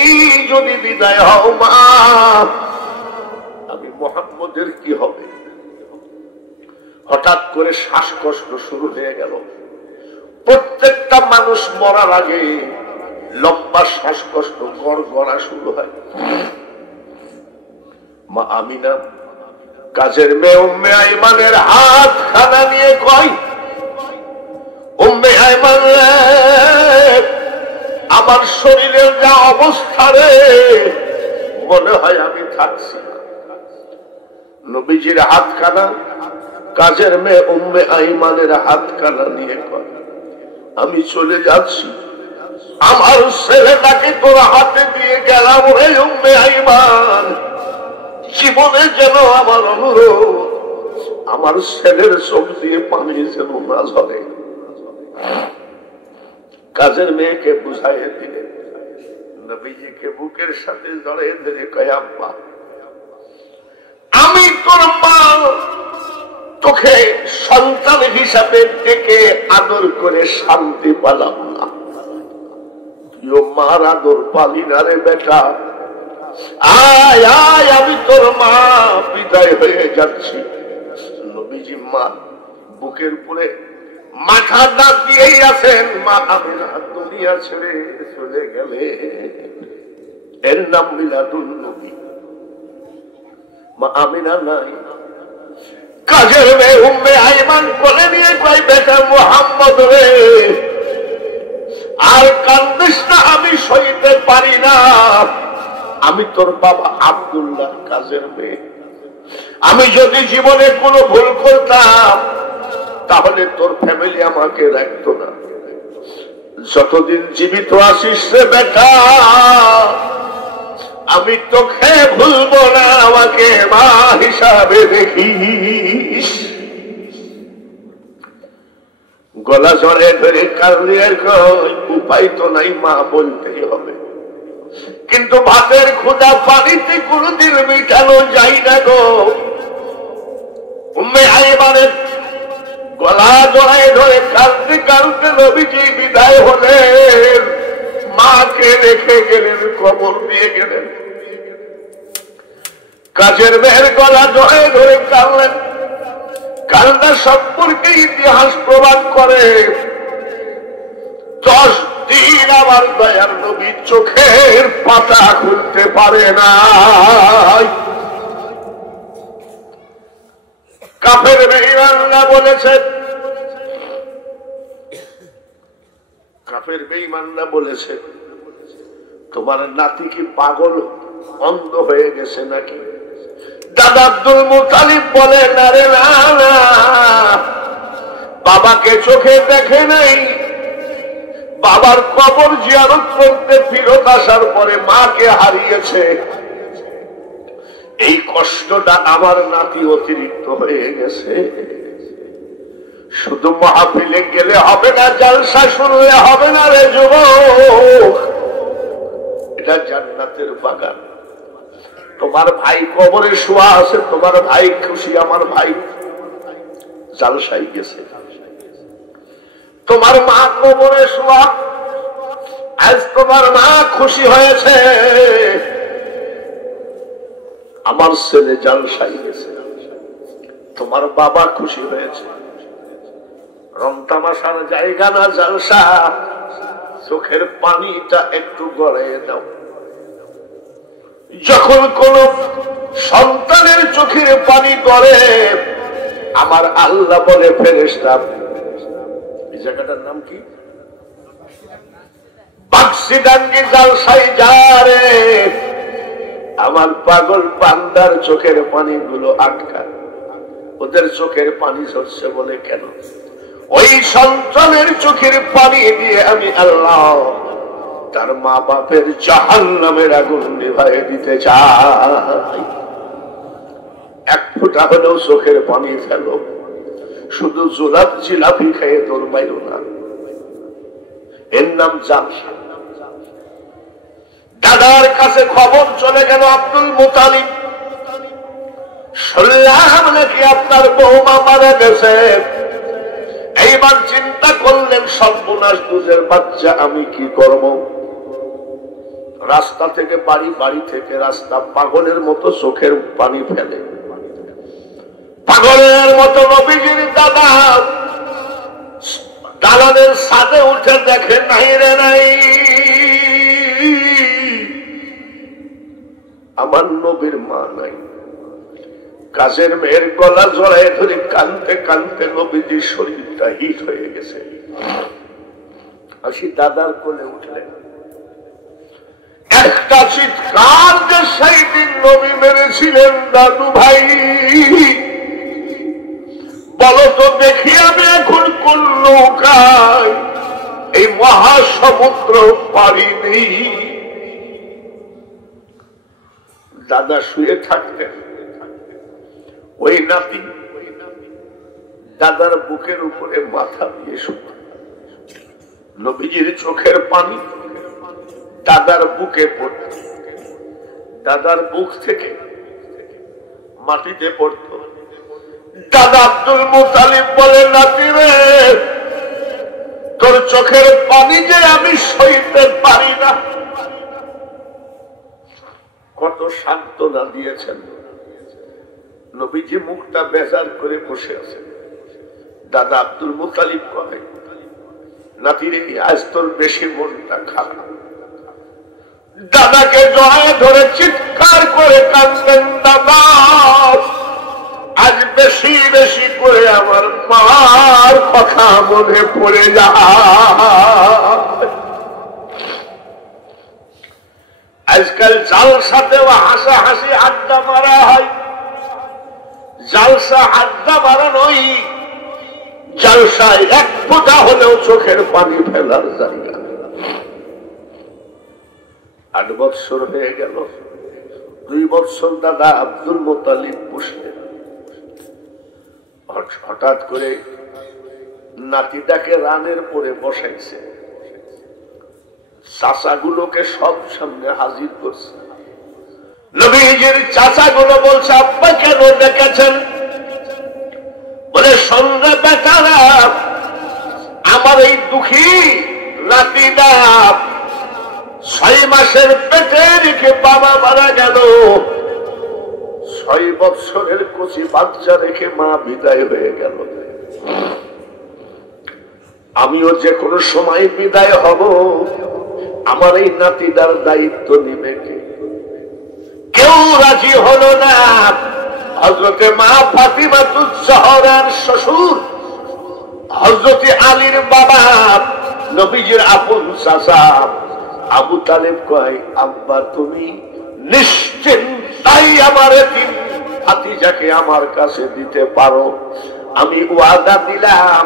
যদি বিদায় হও মা, আমি মুহাম্মদের কি হবে? হঠাৎ করে শ্বাসকষ্ট শুরু হয়ে গেল। প্রত্যেকটা মানুষ মরার আগে লম্বা শ্বাসকষ্ট গড়গড়া শুরু হয়। মা আমিনা কাজের মেয়ে উম্মে আইমানের হাত খানা নিয়ে কয়, উম্মে আইমান আমার শরীরের যা অবস্থা রে, মনে হয় আমি থাকছি না। নবীজির হাতখানা কাজের মেয়ে উম্মে আইমানের হাতখানা নিয়ে কয়, আমি চলে যাচ্ছি, আমার ছেলেটাকে তোর হাতে দিয়ে গেলাম রে উম্মে আইমান, জীবনে যেন আমার অনুরোধ আমার ছেলের চোখ দিয়ে পানি যেন না ঝরে। কাজের মেয়েকে বুঝাইয়ে দিলে, নবীজিকে বুকের সাথে জড়িয়ে ধরে কয়, আব্বা আমি তোর মা, তোকে সন্তান হিসাবে ডেকে আদর করে শান্তি পালাম না, তুইও মার আদর পালি না রে বেটা, আয় আয় আমি তোর মা, বিদায় হয়ে যাচ্ছি। নবীজি মা বুকের উপরে মাথা দাঁত দিয়েই আছেন, মা আমিনা দুনিয়া ছেড়ে চলে গেলে, এর নাম মিলাদুন নবী। মা আমিনা নাই, কাজের মেয়ে উম্মে আইমান কোলে নিয়ে কয়, বেটা মুহাম্মদ রে আর কান্দিস না, আমি সইতে পারি না, আমি তোর বাবা আব্দুল্লাহ কাজের মেয়ে, আমি যদি জীবনে কোনো ভুল করতাম তাহলে তোর ফ্যামিলি আমাকে রাখতো না, যতদিন জীবিত আসিস রে বেটা আমি তোকে ভুলবো না, আমাকে মা হিসাবে দেখিস। গলা জড়ে ধরে কাঁদিয়ে কয়, উপায় তো নাই মা, বলতেই হবে, কিন্তু ভাতের ক্ষুধা পানিতে কোনদিন মিটানো যায় না গো। উম্মে আইমানের গলা জড়ায় ধরে কাঁদতে কাঁদতে নবীজি বিদায় হলেন, মাকে রেখে গেলেন, কবর দিয়ে গেলেন। কাজের মেয়ের গলা জড়ায় ধরে কাঁদলেন। কান্না সম্পর্কে ইতিহাস প্রমাণ করে 10 দিন আমার দয়ার নবী চোখের পাতা খুলতে পারে না। কাফের বেঈমানরা বলেছেন, কাফের বেঈমানরা বলেছে, তোমার নাতি কি পাগল অন্ধ হয়ে গেছে নাকি? দাদা আব্দুল মুতালিব বলে, না রে না, বাবাকে চোখে দেখে নাই, বাবার কবর জিয়ারত করতে ফিরত আসার পরে মাকে হারিয়েছে, এই কষ্টটা আমার নাতি অতিরিক্ত হয়ে গেছে। শুধু মাহফিলে গেলে হবে না, জলসা শুনলে হবে না রে যুবক, এটা জান্নাতের বাগান। তোমার ভাই কবরে শোয়া আছে, তোমার ভাই খুশি, আমার ভাই জালসাই গেছে। তোমার মা কবরে শোয়া, আজ তোমার মা খুশি হয়েছে, আমার ছেলে জালসাই গেছে। তোমার বাবা খুশি হয়েছে, রং তামাশার জায়গা না জালসা, চোখের পানিটা একটু গড়িয়ে দাও। যখন কোন সন্তানের চোখের পানি গড়ে, আমার আল্লাহ বলে, ফেরেশতা, এই জায়গাটার নাম কি, বাক্সিডাঙ্গি জালসাই যা রে, আমার পাগল বান্দার চোখের পানিগুলো আটকা। ওদের চোখের পানি ঝরছে বলে কেন? ওই সন্তানের চোখের পানি দিয়ে আমি আল্লাহ তার মা বাপের জাহান্নামের আগুন নিভাইয়ে দিতে চাই। এক ফোঁটা হলেও চোখের পানি ফেলো, শুধু জোলাপ জিলাপি খেয়ে তোর বাইরো না, এর নাম জালসা। দাদার কাছে খবর চলে গেল, আব্দুল মুতালিব, শুনলাম নাকি আপনার বৌমা মারা গেছে। এইবার চিন্তা করলেন, সর্বনাশ, দুধের বাচ্চা, আমি কি করব? রাস্তা থেকে বাড়ি, বাড়ি থেকে রাস্তা, পাগলের মতো চোখের পানি ফেলে। পাগলের মতো নবীজির দাদা দালানের ছাদে উঠে দেখে নাই রে নাই, আমার নবীর মা নাই। কাজের মেয়ের গলা জড়ায় ধরে কানতে কানতে নবীজির শরীরটা হিট হয়ে গেছে। আসি দাদার কোলে উঠলেন, একটা চিৎকার যে সেই দিন নবী মেরেছিলেন, দাদু ভাই বলো তো দেখি আমি এখন কোন নৌকায় এই মহাসমুদ্র পাড়ি নেই। দাদা শুয়ে থাকতেন, ওই নাতি দাদার বুকের উপরে মাথা দিয়ে শুত। নবীজির চোখের পানি দাদার বুকে পড়ত, দাদার বুক থেকে মাটিতে পড়ত। দাদা আব্দুল মুতালিব বলে, নাতি রে তোর চোখের পানি যে আমি সইতে পারি না। কত সান্ত্বনা দিয়েছেন। নবীজি মুখটা বেজার করে বসে আছেন। দাদা আব্দুল মুতালিব কয়, নাতিরে আজ তোর বেশি মনটা খারাপ। দাদাকে জড়ায় ধরে চিৎকার করে কাঁদলেন, দাদা আজ বেশি বেশি করে আমার মার কথা মনে পড়ে যায়। আজকাল জালসাতেও হাসাহাসি আড্ডা মারা হয়, জালসা আড্ডা মারা নয়, জালসায় এক ফোঁটা হলেও চোখের পানি ফেলার জায়গা। 8 বৎসর হয়ে গেল, 2 বৎসর দাদা আব্দুল মুতালিব বসলেন। হঠাৎ করে নাতিটাকে রানের পরে বসাইছে, চাচাগুলোকে সব সামনে হাজির করছে। নবীজির চাচাগুলো বলছে, আব্বা কেন ডেকেছেন? বলে, সন্ধ্যা বেচারা আমার এই দুঃখী নাতিটা 6 মাসের পেটে রেখে বাবা মারা গেল, 6 বৎসরের কচি বাচ্চা রেখে মা বিদায় হয়ে গেল। আমিও যে কোনো সময় বিদায় হব, আমার এই নাতিটার দায়িত্ব নিবে কে? কেউ রাজি হলো না। হযরতে মা ফাতিমাতুজ জাহরার শ্বশুর হযরতে আলীর বাবা নবীজির আপন চাচা আবু তালেব কয়, আব্বা তুমি নিশ্চিন্তাই আমার তিন ভাতিজাকে আমার কাছে দিতে পারো। আমি ওয়াদা দিলাম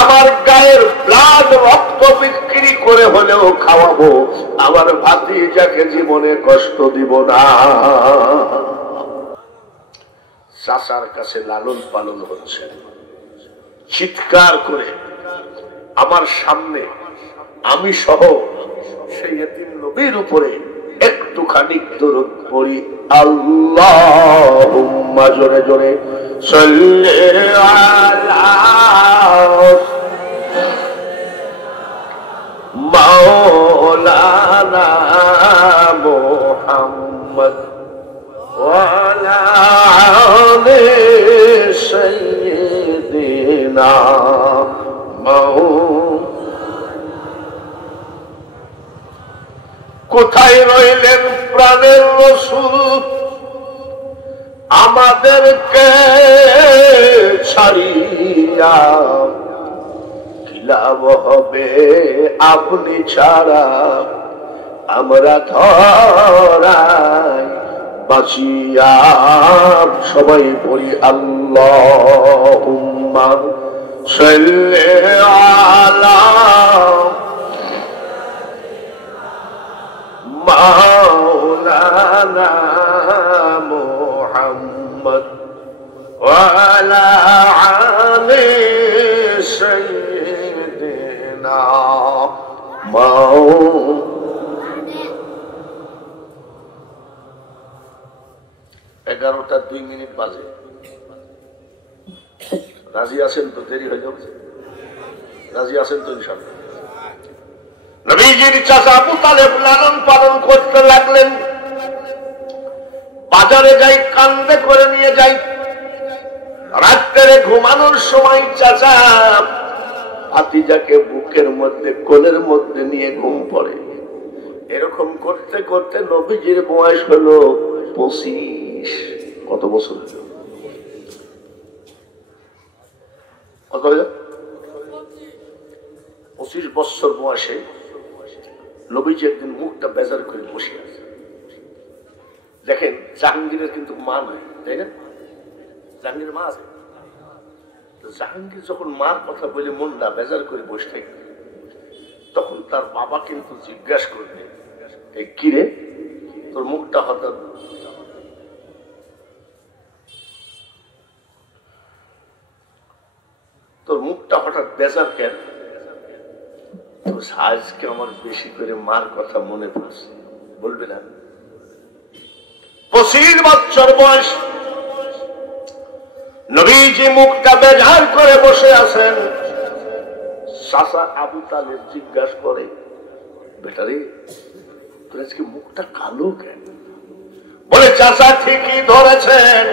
আমার গায়ের ব্লাড রক্ত বিক্রি করে হলেও খাওয়াবো, আমার ভাতিজাকে জীবনে কষ্ট দিব না। চাচার কাছে লালন পালন হচ্ছে, চিৎকার করে আমার সামনে আমি সহ সেই এতিম নবীর উপরে একটুখানি দরুদ পড়ি। আল্লাহুম্মা জোরে জোরে সাল্লি আলা মাওলানা মুহাম্মদ ওয়া আলা আলি সাইয়্যিদিনা কোথায় রইলেন প্রাণের রাসূল? আমাদেরকে ছাড়িয়া কি লাভ হবে আপনি ছাড়া? আমরা ধরাই বাঁচিয়া সবাই পড়ি আল্লাহুম্মা সাল্লি আলা মাওলানা মুহাম্মদ ওয়া আলা আলি সাইয়্যিদিনা এগারোটা 2 মিনিট বাজে। রাজি আছেন তো? দেরি হয়ে যাবে। রাজি আছেন তো ইনশাআল্লাহ? নবীজির চাচা আবু তালেব লালন পালন করতে লাগলেন। বাজারে যাই, কান্দে করে নিয়ে যাই। রাত্রে ঘুমানোর সময় চাচা ভাতিজাকে বুকের মধ্যে কোলের মধ্যে নিয়ে ঘুম পড়ে। এরকম করতে করতে নবীজির বয়স হলো 25। কত বছর? কত? 25 বছর বয়সে নবীজি একদিন মুখটা বেজার করে বসে আছে। দেখেন জাহাঙ্গীরের কিন্তু মা নাই, তাই না? জাহাঙ্গীরের মা আছে। জাহাঙ্গীর যখন মার কথা বলে মনটা বেজার করে বসে থাকে, তখন তার বাবা কিন্তু জিজ্ঞাসা করবে, এই কিরে তোর মুখটা হঠাৎ বেজার কেন? তো আজকে আমার বেশি করে মার কথা মনে পড়ছে। বলবে না? 25 বছর বয়স, নবীজি মুখটা বেজার করে বসে আছেন। চাচা আবু তালেব জিজ্ঞাসা করে, বেটারে তোর আজকে মুখটা কালো কেন? বলে চাচা ঠিকই ধরেছেন,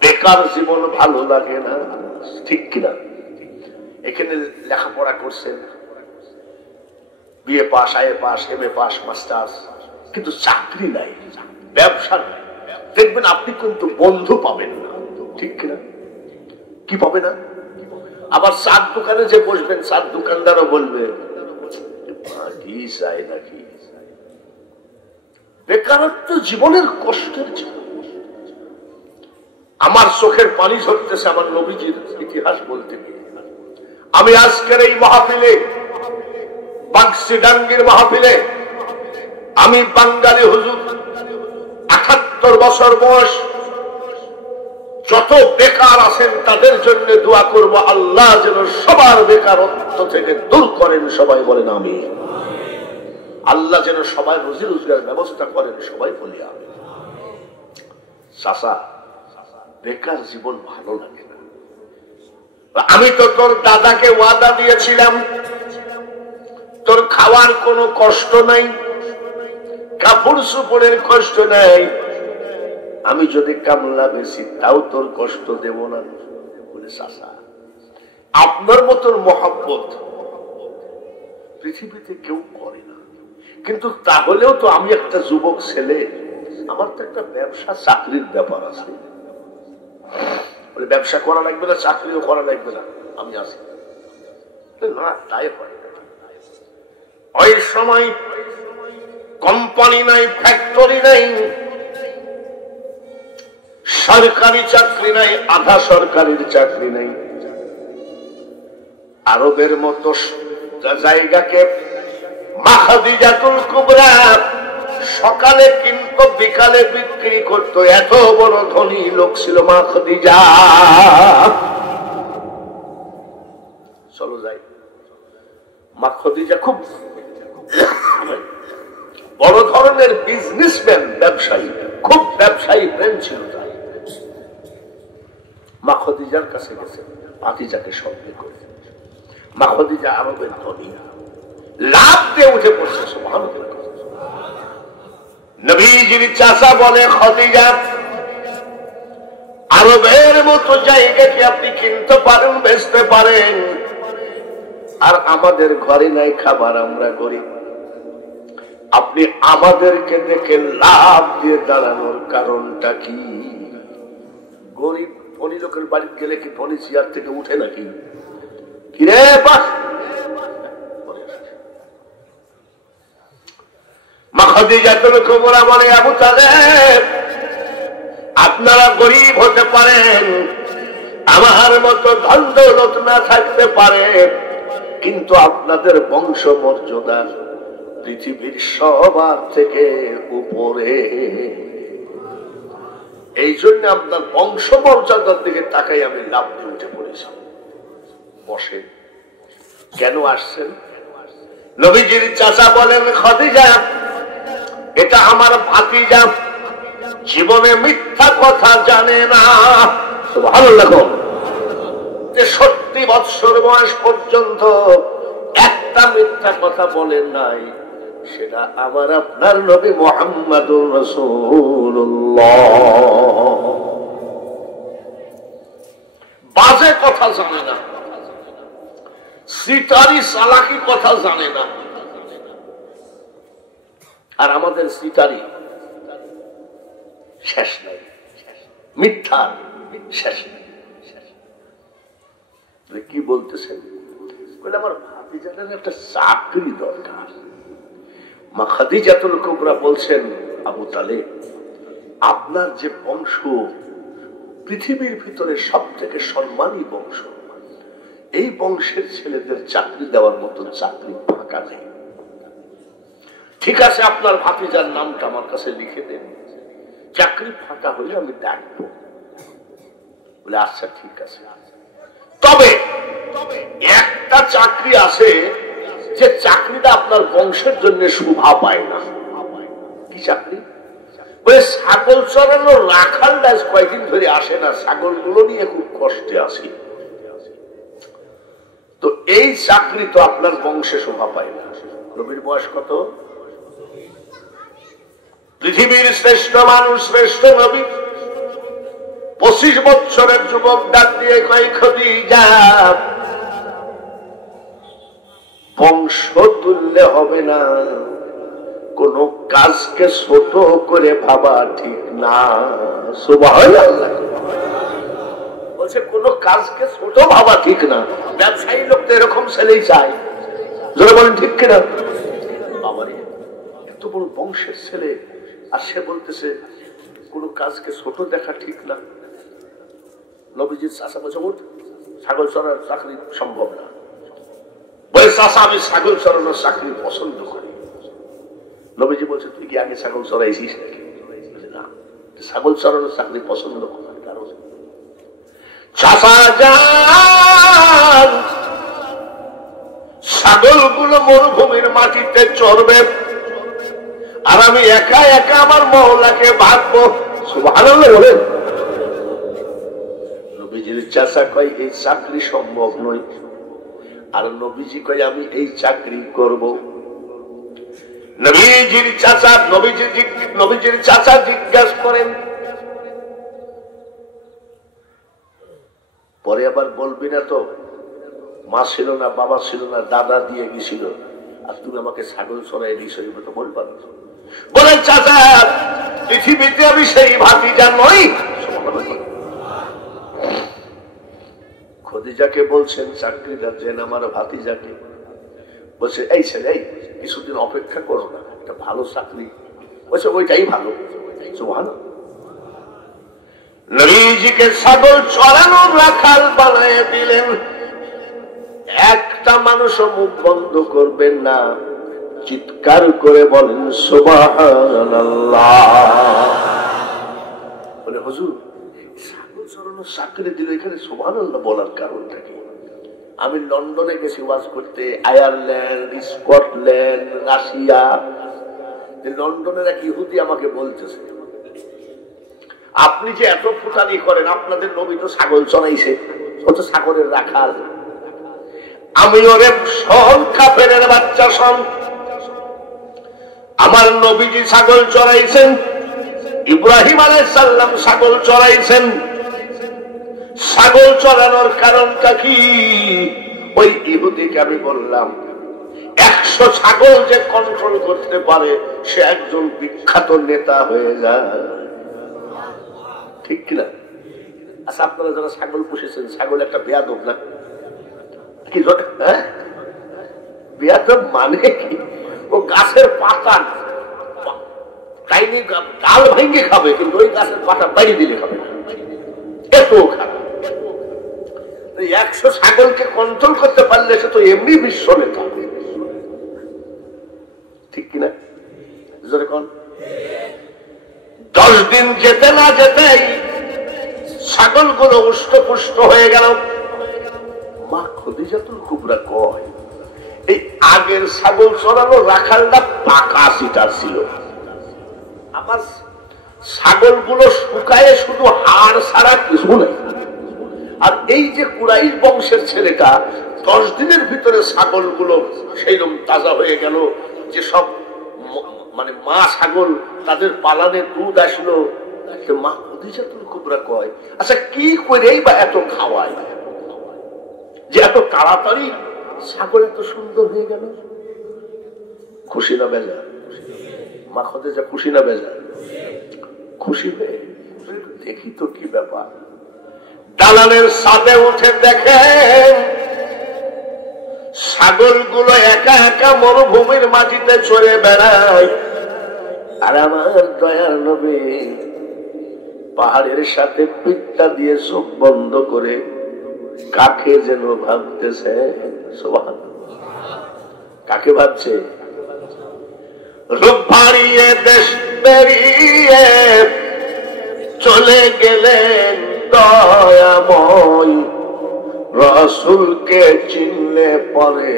বেকার জীবন ভালো লাগে না। ঠিক কিনা? এখানে লেখাপড়া করছেন, BA pass, IA pass, MA pass, masters, কিন্তু চাকরি নাই, ব্যবসা নাই। দেখবেন আপনি কিন্তু বন্ধু পাবেন না। ঠিক কিনা? কি পাবে না? আবার চার দোকানে যে বসবেন, চার দোকানদারও বলবে কি চাই নাকি। বেকারত্ব জীবনের কষ্টের জীবন। আমার চোখের পানি ঝরতেছে আমার নবীজির ইতিহাস বলতে গিয়ে। আমি আজকের এই মাহফিলে, বাগসিডাঙ্গির মাহফিলে, আমি বাঙালি হুজুর, 78 বছর বয়স, যত বেকার আছেন তাদের জন্য দোয়া করব, আল্লাহ যেন সবার বেকারত্ব থেকে দূর করেন। সবাই বলেন আমিন। আল্লাহ যেন সবাই রুজি রোজগার ব্যবস্থা করেন। সবাই বলি আমিন। চাচা, বেকার জীবন ভালো লাগে না। আমি তো তোর দাদাকে ওয়াদা দিয়েছিলাম, তোর খাওয়ার কোনো কষ্ট নাই, কাপড় চোপড়ের কষ্ট নাই, আমি যদি কামলা বেশি তাও তোর কষ্ট দেব না। বলে চাচা, আপনার মতন মহব্বত পৃথিবীতে কেউ করে না, কিন্তু তাহলেও তো আমি একটা যুবক ছেলে, আমার তো একটা ব্যবসা চাকরির ব্যাপার আছে। বলে ব্যবসা করা লাগবে না, চাকরিও করা লাগবে না, আমি আছি না। তাই হয়। ওই সময় কোম্পানি নাই, ফ্যাক্টরি নাই, সরকারি চাকরি নাই, আধা সরকারির চাকরি নাই। আরবের মতো জায়গাকে মা খাদিজাতুল কুবরা সকালে কিনতো, বিকালে বিক্রি করতো। এত বড় ধনী লোক ছিল মা খাদিজা। চলো যাই। মা খাদিজা খুব বড় ধরনের বিজনেসম্যান, ব্যবসায়ী, খুব ব্যবসায়ী ব্রেন ছিল তার। মা খাদিজার কাছে গেছে, ভাতিজাকে সঙ্গে করে। মা খাদিজা আরবের ধনী, লাভ দিয়ে উঠে পড়ছে। সুবহানাল্লাহ। নবীজির চাচা বলে, খাদিজা, আরবের মতো জায়গা কি আপনি কিনতে পারেন, বেচতে পারেন, আর আমাদের ঘরে নাই খাবার, আমরা গরিব। আপনি আমাদেরকে দেখে লাভ দিয়ে দাঁড়ানোর কারণটা কি? গরিব ধনী লোকের বাড়ি গেলে কি ধনী চেয়ার থেকে উঠে নাকি? কিরে বাস, মা খাদিজাতুল কুবরা বলে, আবু তালেব, আপনারা গরিব হতে পারেন, আমার মতো ধন দৌলত না থাকতে পারে, কিন্তু আপনাদের বংশ মর্যাদা পৃথিবীর সবার থেকে উপরে। এই জন্য আপনার বংশ মর্যাদার দিকে তাকাই আমি লাভ দিয়ে উঠে পড়েছি। বসে। কেন আসছেন? নবীজির চাচা বলেন, খাদিজা, এটা আমার ভাতিজা, জীবনে মিথ্যা কথা জানে না। সুবহানাল্লাহ। 63 বছর বয়স পর্যন্ত একটা মিথ্যা কথা বলেন নাই, সেটা আমার আপনার নবী মুহাম্মদুর রাসূলুল্লাহ। কথা জানে না, সিটারি চালাকি কথা জানে না। আর আমাদের সিটারি শেষ নাই, মিথ্যা শেষ নাই। কি বলতেছেন? বলে আমার ভাতিজাদের একটা চাকরি দরকার। মা খাদিজাতুল কুবরা বলছেন, আবু তালেব, আপনার যে বংশ পৃথিবীর ভিতরে সব থেকে সম্মানী বংশ, এই বংশের ছেলেদের চাকরি দেওয়ার মতো চাকরি ফাঁকা নেই। ঠিক আছে, আপনার ভাতিজার নামটা আমার কাছে লিখে দেন, চাকরি ফাঁকা হলে আমি ডাকবো। বলে আচ্ছা ঠিক আছে, তবে একটা চাকরি আছে যে চাকরিটা আপনার বংশের জন্য শোভা পায় না। কি চাকরি? বলে ছাগল চড়ানো রাখালটা কয়েকদিন ধরে আসে না, ছাগলগুলো নিয়ে খুব কষ্টে আসি, তো এই চাকরি তো আপনার বংশে শোভা পায় না। নবীর বয়স কত? পৃথিবীর শ্রেষ্ঠ মানুষ, শ্রেষ্ঠ নবী, 25 বছরের যুবক ডাক দিয়ে কয়, খাদিজা, বংশ তুললে হবে না, কোন কাজকে ছোট করে ভাবা ঠিক না। সুবহানাল্লাহ। বলছে কোন কাজকে ছোট ভাবা ঠিক না। ব্যবসায়ী লোক তো এরকম ছেলেই চায়, যারা বলেন ঠিক কিনা? বাবারে, এত বড় বংশের ছেলে আর সে বলতেছে কোন কাজকে ছোট দেখা ঠিক না। নবীজির চাচা বলছে, ওঠ, ছাগল চড়ার চাকরি সম্ভব না। বলে চাচা, আমি ছাগল চড়ানোর চাকরি পছন্দ করি। নবীজি বলছে, তুই কি আগে ছাগল চড়াইছিস নাকি? না, ছাগল চড়ানোর চাকরি পছন্দ করার কারণ, চাচা যান, ছাগলগুলো মরুভূমির মাটিতে চড়বে আর আমি একা একা আমার মহল্লাকে ভাগবো। সুবহানাল্লাহ বলেন। নবীজির চাচা কয় এই চাকরি সম্ভব নয়, আর নবীজি কয় আমি এই চাকরি করব। নবীজির চাচা জিজ্ঞাসা করেন, পরে আবার বলবি না তো মা ছিল না, বাবা ছিল না, দাদা দিয়ে গেছিল, আর তুমি আমাকে ছাগল চড়াই দিয়েছ, এগুলো তো বলবা না। বলেন চাচা, পৃথিবীতে আমি সেই ভাতিজা নই। খাদিজাকে বলছেন চাকরিটা দেন আমার ভাতিজাকে। বলছে, এই ছেলে, এই কিছুদিন অপেক্ষা করো না, একটা ভালো চাকরি। বলছে ওইটাই ভালো। সুবহানাল্লাহ। নবীজিকে ছাগল চড়ানো রাখাল বানায় দিলেন। একটা মানুষও মুখ বন্ধ করবেন না, চিৎকার করে বলেন সুবহানাল্লাহ। বলে হুজুর, ছাগল চড়ানোর চাকরি দিল, এখানে সুবহানাল্লাহ বলার কারণটা কি? আমি লন্ডনে গেছি ওয়াজ করতে, আয়ারল্যান্ড, স্কটল্যান্ড, রাশিয়া। লন্ডনের এক ইহুদি আমাকে বলতেছে, আপনি যে এত ফুটানি করেন, আপনাদের নবী তো ছাগল চড়াইছে, ও তো ছাগলের রাখাল। আমি ওরে শোন, কাফেরের বাচ্চা শোন, আমার নবীজি ছাগল চড়াইছেন, ইব্রাহিম আলাইহিস সালাম ছাগল চড়াইছেন। ছাগল চড়ানোর কারণটা কি? ওই ইহুদিকে আমি বললাম, 100 ছাগল যে কন্ট্রোল করতে পারে সে একজন বিখ্যাত নেতা হয়ে যায়। ঠিক কিনা? আচ্ছা, আপনারা যারা ছাগল পুষেছেন, ছাগল একটা বেয়াদব না? কি বেয়াদব মানে কি? ও গাছের পাতা ডাল ভেঙে খাবে, কিন্তু ওই গাছের পাতা বাড়ি দিলে খাবে না, এত খাবে। 100 ছাগলকে কন্ট্রোল করতে পারলে সে তো এমনি বিশ্ব নেতা। ঠিক কিনা? 10 দিন যেতে না যেতেই ছাগলগুলো উষ্টপুষ্ট হয়ে গেল। মা খাদিজাতুল কুবরা কয়, এই আগের ছাগল চড়ানো রাখালটা পাকা সিটার ছিল, আমার ছাগলগুলো শুকায় শুধু হাড় ছাড়া কিছু নাই। আর এই যে কুরাইশ বংশের ছেলেটা, 10 দিনের ভিতরে ছাগলগুলো সেইরকম তাজা হয়ে গেল যে সব মানে মা ছাগল তাদের পালানে দুধ আসলো। মা খাদিজাতুল কুবরা কয়, আচ্ছা কি করেই বা এত খাওয়ায়? যে এত তাড়াতাড়ি ছাগল এত সুন্দর হয়ে গেল। খুশি না বেজার? মা খাদিজা খুশি না বেজার? খুশি হয়ে দেখি তো কি ব্যাপার। দালানের ছাদে উঠে দেখেন ছাগলগুলো একা একা মরুভূমির মাটিতে চড়ে বেড়ায়। আর আমার দয়ার নবী পাহাড়ের সাথে পিঠটা দিয়ে চোখ বন্ধ করে কাকে যেন ভাবতেছে। কাকে ভাবছে? রূপ হারিয়ে দেশ বেরিয়ে চলে গেলেন দয়াময়, রসুলকে চিনলে পরে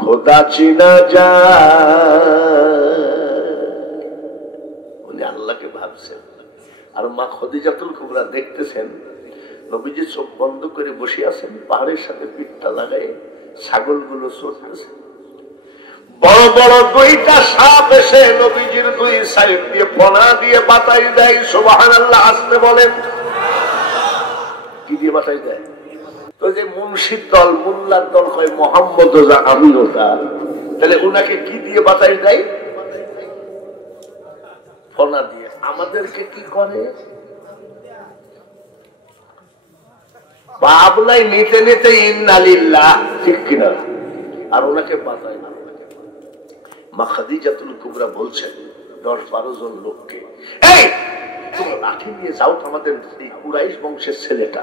খোদা চিনা যায়। উনি আল্লাহকে ভাবছেন। আর মা খাদিজাতুল কুবরা দেখতেছেন নবীজি চোখ বন্ধ করে বসে আছেন, পাহাড়ের সাথে পিঠটা লাগাই ছাগলগুলো চলতেছে। বড় বড় দুইটা সাপ এসে নবীজির দুই সাইড দিয়ে ফনা দিয়ে বাতাই দেয়। সুবহানাল্লাহ আসতে বলেন। কি দিয়ে বাতাই দেয়? তো যে মুন্সির দল মোল্লার দল হয় মোহাম্মদ আমিনও তার, তাহলে উনাকে কি দিয়ে বাতাই দেয়? ফনা দিয়ে। আমাদেরকে কি করে? বাবলাই নিতে নিতে ইন্নালিল্লাহ, ঠিক কিনা? আর ওনাকে বাতায় না। মা খাদিজাতুল কুবরা বলছেন 10-12 জন লোককে, এই তোমরা লাঠি নিয়ে যাও, আমাদের এই কুরাইশ বংশের ছেলেটা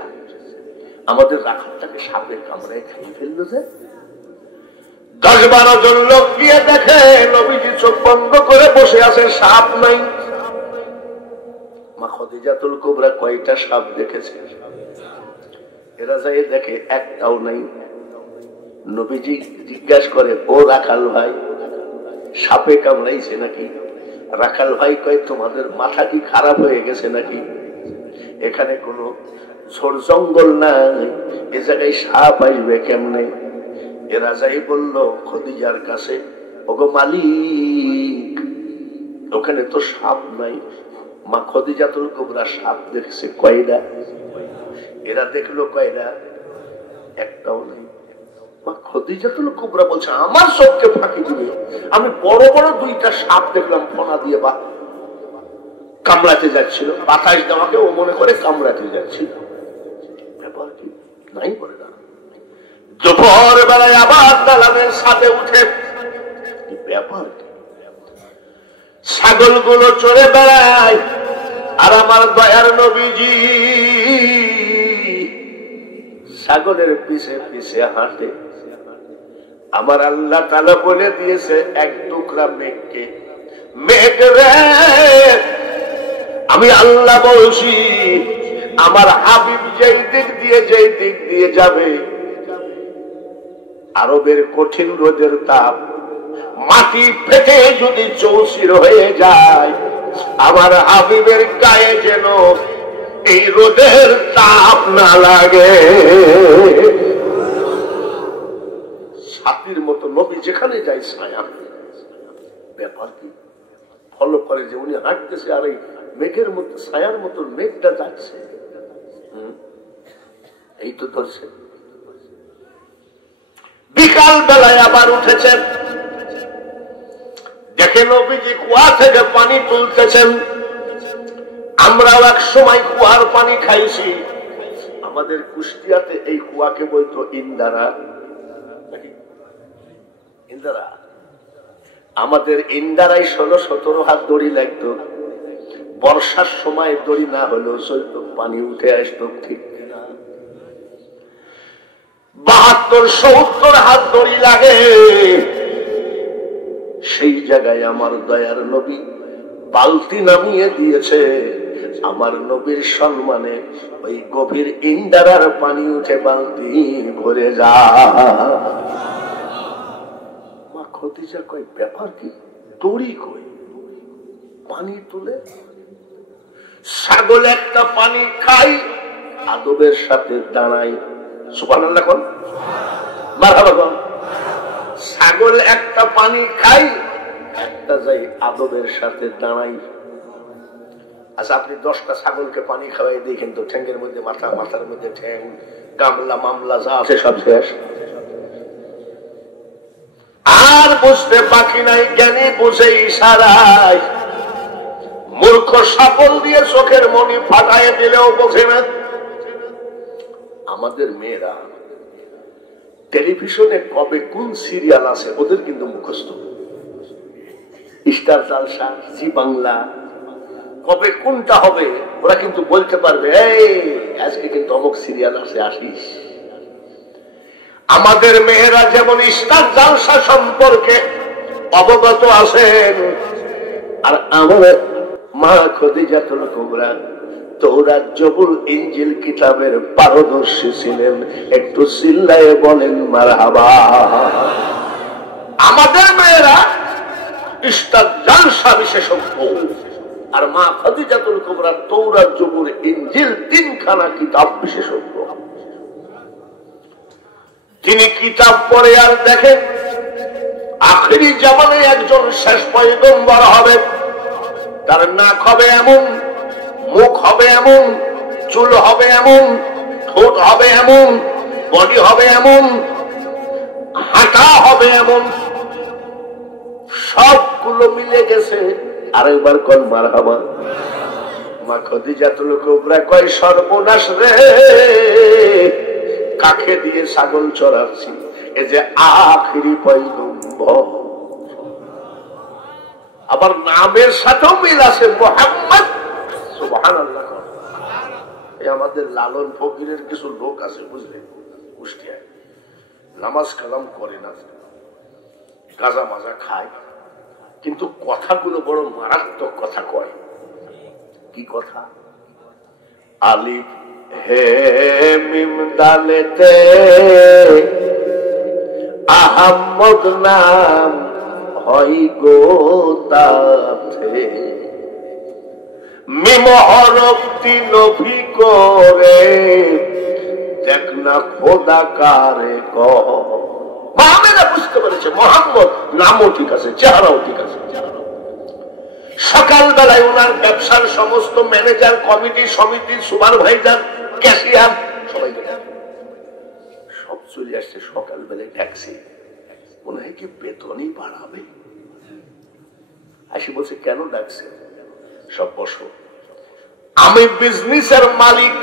আমাদের রাখালটাকে সাপে কামড়ায় খেয়ে ফেললো। যে 10-12 জন লোক গিয়ে দেখে নবীজি চোখ বন্ধ করে বসে আছে, সাপ নাই। মা খাদিজাতুল কুবরা কয়টা সাপ দেখেছে? এরা যাই দেখে একটাও নাই। নবীজি জিজ্ঞাসা করে, ও রাখাল ভাই, সাপে কামড়াইছে নাকি? রাখাল ভাই কয়, তোমাদের মাথা কি খারাপ হয়ে গেছে নাকি? এখানে কোনো ঝোড় জঙ্গল নাই, এ জায়গায় সাপ আসবে কেমনে? এরা যাই বলল খাদিজার কাছে, ওগো মালিক, ওখানে তো সাপ নাই। মা খাদিজাতুল কুবরা সাপ দেখছে কয়টা? এরা দেখলো কয়টা? একটাও নেই। মা খাদিজাতুল কুবরা বলছে, আমার চোখকে ফাঁকি দিবে, আমি বড় বড় দুইটা সাপ দেখলাম ফনা দিয়ে বা কামড়াতে যাচ্ছিল, বাতাস দেওয়াকে ও মনে করে কামড়াতে যাচ্ছিল। ব্যাপার কি? নাই বলে না। দুপুর বেলায় আবার দালানের সাথে উঠে ব্যাপার কি? ছাগলগুলো চড়ে বেড়ায় আর আমার দয়ার নবীজি ছাগলের পিছে পিছে হাঁটে। আমার আল্লাহ তাআলা বলে দিয়েছে এক টুকরা মেঘকে, মেঘ রে আমি আল্লাহ বলছি আমার হাবিব যেই দিক দিয়ে যাবে, আরবের কঠিন রোদের তাপ মাটি ফেটে যদি চৌচির হয়ে যায়, আমার হাবিবের গায়ে যেন এই রোদের তাপ না লাগে। ছাতির মতো নবী যেখানে যায় ছায়া। ব্যাপার কি? ফলো করে যে উনি হাঁটতেছে আর এই মেঘের মতো ছায়ার মতো মেঘটা যাচ্ছে। এই তো ধরছে। বিকাল বেলায় আবার উঠেছেন, দেখে নবীজি কুয়া থেকে পানি তুলতেছেন। আমরাও এক সময় কুয়ার পানি খাইছি। আমাদের কুষ্টিয়াতে এই কুয়াকে বলতো ইন্দারা। ইন্দারা আমাদের ইন্দারায় 16-17 হাত দড়ি লাগতো। বর্ষার সময় দড়ি না হলেও চলতো, পানি উঠে আসতো, ঠিক কিনা? 72-70 হাত দড়ি লাগে। সেই জায়গায় আমার দয়ার নবী বালতি নামিয়ে দিয়েছে। আমার নবীর সম্মানে ওই গভীর ইন্দারার পানি উঠে বালতি ভরে যায়। মা খাদিজা কয়, ব্যাপার কি? দড়ি কই? পানি তুলে ছাগল একটা পানি খাই, আদবের সাথে দাঁড়াই। সুবহানাল্লাহ কোন মারহাবা কোন। ছাগল একটা পানি খাই, একটা যাই আদবের সাথে দাঁড়াই। আচ্ছা, আপনি 10টা ছাগলকে পানি খাওয়াই দেখেন তো, ঠ্যাঙ্গের মধ্যে মাথা, মাথার মধ্যে ঠ্যাং, কামলা মামলা যা আছে সব শেষ। আর বুঝতে বাকি নাই, জ্ঞানী বুঝে ইশারায়, মূর্খ সাপল দিয়ে চোখের মনি ফাটায় দিলেও বোঝে না। আমাদের মেয়েরা টেলিভিশনে কবে কোন সিরিয়াল আছে ওদের কিন্তু মুখস্থ। স্টার জলসা, জি বাংলা, কবে কোনটা হবে ওরা কিন্তু বলতে পারবে, এই আজকে কিন্তু অমুক সিরিয়াল আছে, আসিস। আমাদের মেয়েরা যেমন স্টার জলসা সম্পর্কে অবগত আছেন, আর আমাদের মা খদিজাতুল কুবরা তৌরাত, জবুর, ইনজিল কিতাবের পারদর্শী ছিলেন। একটু চিল্লায়ে বলেন মারহাবা। আমাদের মেয়েরা স্টার জলসা বিশেষজ্ঞ, আর মা খদিজাতুল কুবরা তৌরাত, জবুর, ইনজিল তিনখানা কিতাব বিশেষজ্ঞ। তিনি কিতাব পড়ে আর দেখেন আখেরি জামানে একজন শেষ পয়গম্বর হবে, তার নাক হবে এমন, মুখ হবে এমন, চুল হবে এমন, ঠোঁট হবে এমন, বডি হবে এমন, হাঁটা হবে এমন, সবগুলো মিলে গেছে। আরেকবার কোন মারহাবা। মা খদিজাতুল কুবরা কয়, সর্বনাশ রে, কাকে দিয়ে ছাগল চড়াচ্ছি, এ যে আখেরি পয়গম্বর। আবার নামের সাথেও মিল আছে, মুহাম্মদ। সুবহানাল্লাহ। এই আমাদের লালন ফকিরের কিছু লোক আছে বুঝলেন, কুষ্টিয়ায় নামাজ কালাম করে না, গাঁজা মাজা খায়, কিন্তু কথাগুলো বড় মারাত্মক কথা কয়। কি কথা? আলিফ হে মিম দালেতে আহমদ নাম হয় গো তাতে, মিম হরফ তিন ভি করে দেখ না খোদা কারে কহ। মোহাম্মদ বুঝতে পেরেছে, মোহাম্মদ নামও ঠিক আছে, চেহারাও ঠিক আছে। সকালবেলায় ওনার ব্যবসার সমস্ত ম্যানেজার, কমিটি, সমিতি, সুপারভাইজার, ক্যাশিয়ার সবাই সব চলে আসছে। সকালবেলায় ট্যাক্সি, মনে হয় কি বেতনই বাড়াবে। আসি বলছে, কেন ডাকছে? সব বসো, আমি বিজনেসের মালিক,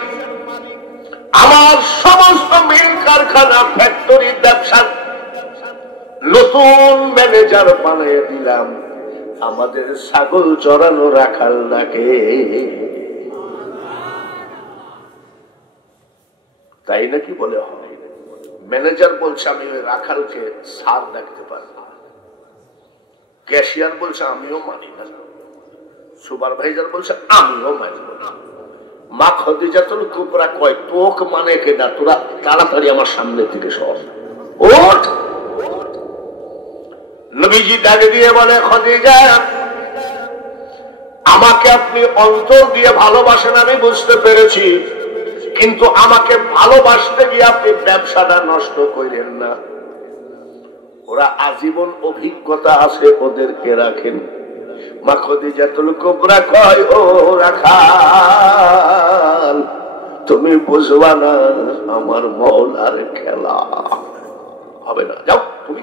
আমার সমস্ত মিল কারখানা, ফ্যাক্টরি, ব্যবসার নতুন ম্যানেজার বানিয়ে দিলাম। আমাদের ছাগল চড়ানো রাখাল নাকি? তাই নাকি বলে হয়। ম্যানেজার বলছে, আমি ওই রাখালকে স্যার ডাকতে পারবো। ক্যাশিয়ার বলছে, আমিও মানি না। সুপারভাইজার বলছে, আমিও মানব না। মা খদিজাতুল কুবরা কয়, তোক মানে কেনা, তোরা তাড়াতাড়ি আমার সামনে থেকে সর, ওঠ। নবীজি ডাকে দিয়ে বলে, খদিজা, আমাকে আপনি অন্তর দিয়ে ভালোবাসেন আমি বুঝতে পেরেছি, কিন্তু আমাকে ভালোবাসতে গিয়ে আপনি ব্যবসাটা নষ্ট করেন না। ওরা আজীবন অভিজ্ঞতা আছে, ওদেরকে রাখেন। মা খদিজাতুল কুবরা কয়, ও রাখাল, তুমি বুঝবা না আমার মওলার খেলা, হবে না, যাও তুমি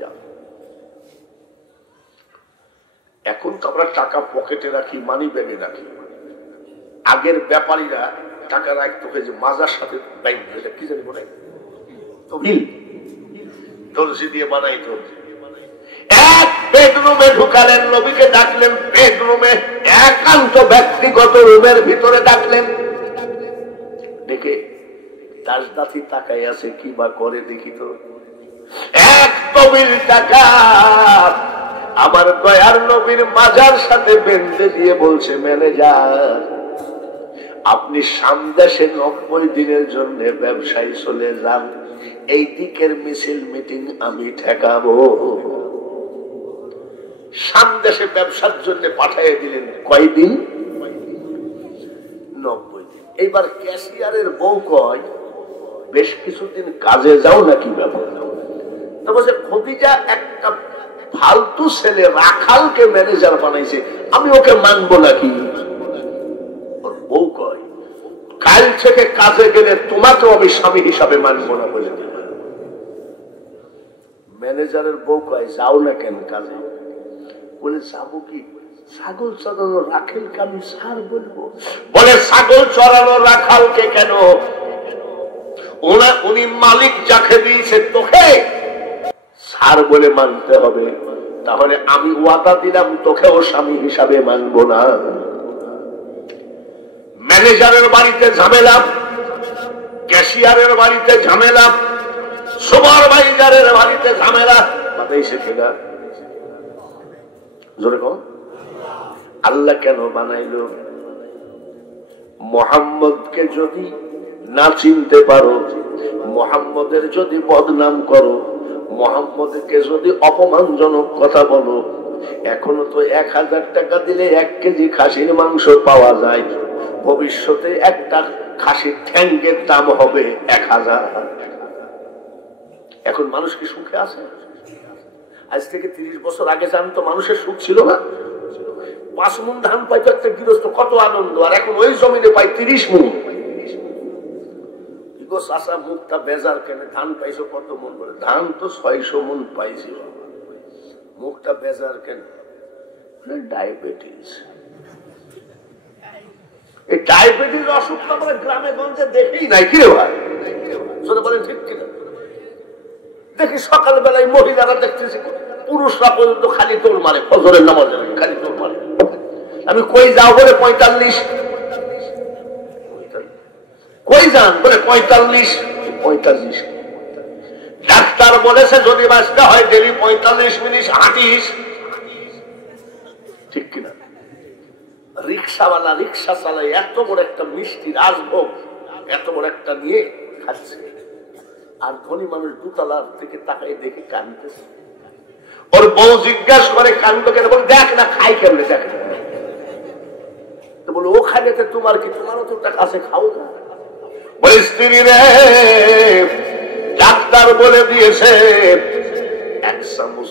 যাও। এখন তো আমরা টাকা পকেটে রাখি, মানি ব্যাগে রাখি। আগের ব্যাপারীরা টাকা রাখতো যে মাজার সাথে ব্যাংক, কি জানি বলে তহবিল, দর্জি দিয়ে বানাইতো। এক বেডরুমে ঢুকালেন, নবীকে ডাকলেন বেডরুমে, একান্ত ব্যক্তিগত রুমের ভিতরে ডাকলেন। ডেকে দাসদাসী তাকাই আছে, কি বা করে দেখি তো। এক তহবিল টাকা আমার দয়ার নবীর মাজার সাথে বেঁধে দিয়ে বলছে, ম্যানেজার, আপনি সামদেশে 90 দিনের জন্য ব্যবসায়ী চলে যান, এই দিকের মিছিল মিটিং আমি ঠেকাবো। সামদেশে ব্যবসার জন্য পাঠিয়ে দিলেন। কয়দিন? 90 দিন। এইবার ক্যাশিয়ারের বউ কয়, বেশ কিছুদিন কাজে যাও নাকি ব্যাপার? তো বলছে, খদিজা একটা ফালতু ছেলে রাখালকে ম্যানেজার বানাইছে, আমি ওকে মানবো নাকি? ওর বউ কয়, কাল থেকে কাজে গেলে তোমাকেও আমি স্বামী হিসাবে মানবো না বলে দিল। ম্যানেজারের বউ কয় যাও না কেন কাজে? বলে যাবো কি, ছাগল চড়ানো রাখালকে আমি স্যার বলবো? বলে ছাগল চড়ানো রাখালকে কেন? উনি মালিক যাকে দিয়েছে তোকে স্যার বলে মানতে হবে। তাহলে আমি ওয়াদা দিলাম তোকেও স্বামী হিসাবে মানবো না। ম্যানেজারের বাড়িতে ঝামেলা, ক্যাশিয়ারের বাড়িতে ঝামেলা, সুপারভাইজারের বাড়িতে ঝামেলা, মাথায় শেখে না। জোরে কম। আল্লাহ কেন বানাইলো? মোহাম্মদকে যদি না চিনতে পারো, মোহাম্মদের যদি বদনাম করো, মোহাম্মদকে যদি অপমানজনক কথা বলো, এখনো তো 1000 টাকা দিলে 1 কেজি খাসির মাংস পাওয়া যায়, ভবিষ্যতে একটা খাসির ঠ্যাঙ্গের দাম হবে 1000। এখন মানুষ কি সুখে আছে? আজ থেকে 30 বছর আগে জানতো মানুষের সুখ ছিল না? 5 মণ ধান পাইতো একটা গৃহস্থ, কত আনন্দ। আর এখন ওই জমিনে পাই 30 মণ। চাষা মুখটা বেজার কেন? ধান পাইছো কত মণ? বলে ধান তো 600 মণ পাইছি। মুখটা বেজার কেন? ডায়াবেটিস। এই ডায়াবেটিস অসুখটা বলে গ্রামে গঞ্জে দেখেই নাই। কি রে ভাই বলেন ঠিক কিনা? দেখি সকালবেলায় মহিলারা দেখতেছি, পুরুষরা পর্যন্ত খালি তোল মারে, ফজরের নামাজ খালি তোল মারে। আমি কই যাও বলে 45, কই যান বলে 45। ডাক্তার বলেছে যদি বাঁচতে হয় ডেলি 45 মিনিট হাঁটিস। ঠিক কিনা? রিক্সাওয়ালা রিক্সা চালায়, এত বড় একটা মিষ্টি রাজভোগ এত বড় একটা নিয়ে খাচ্ছে, আর ধনী মানুষ দুতলার থেকে তাকাই দেখে কাঁদতেছে। ওর বউ জিজ্ঞাসা করে কান্দ কেন? বলে দেখ না খাই কেমনে, দেখ না। তো বলে ও খাইলে তোমার কি? তোমারও তো টাকা আছে, খাও না। বলে স্ত্রী রে, ডাক্তার বলে দিয়েছে 1 চামচ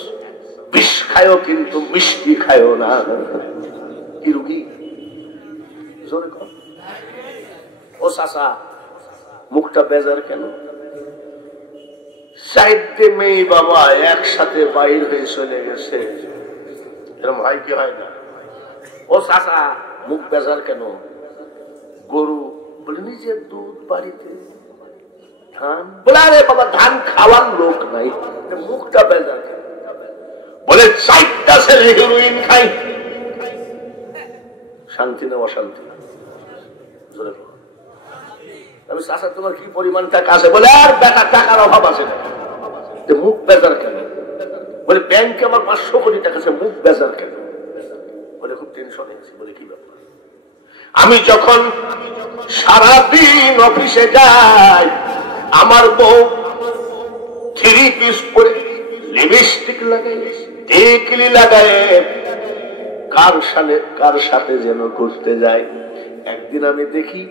বিষ খায়ও কিন্তু মিষ্টি খায়ও না। কি রুগী? ও চাচা মুখটা বেজার কেন? 4টে মেয়ে বাবা একসাথে বাইর হয়ে চলে গেছে, এরকম হয় কি হয় না? ও চাচা মুখ বেজার কেন? গরু বলে নিজের দুধ বাড়িতে, ধান বলে আরে বাবা ধান খাওয়ার লোক নাই, মুখটা বেজার কেন? বলে 4টা ছেলে হিরোইন খাই, শান্তি না অশান্তি? আমি চাচা তোমার কি পরিমাণ টাকা আছে? বলে আর বেটা টাকার অভাব আছে না। মুখ বেজার কেন? বলে ব্যাংকে আমার 500 কোটি টাকা আছে, মুখ বেজার কেন? বলে খুব টেনশন আছে। বলে কি ব্যাপার? আমি যখন সারাদিন অফিসে যাই, আমার বউ 3 পিস পরে লিপস্টিক লাগায়, টিকলি লাগায়, কার সাথে যেন ঘুরতে যায়। একদিন আমি দেখি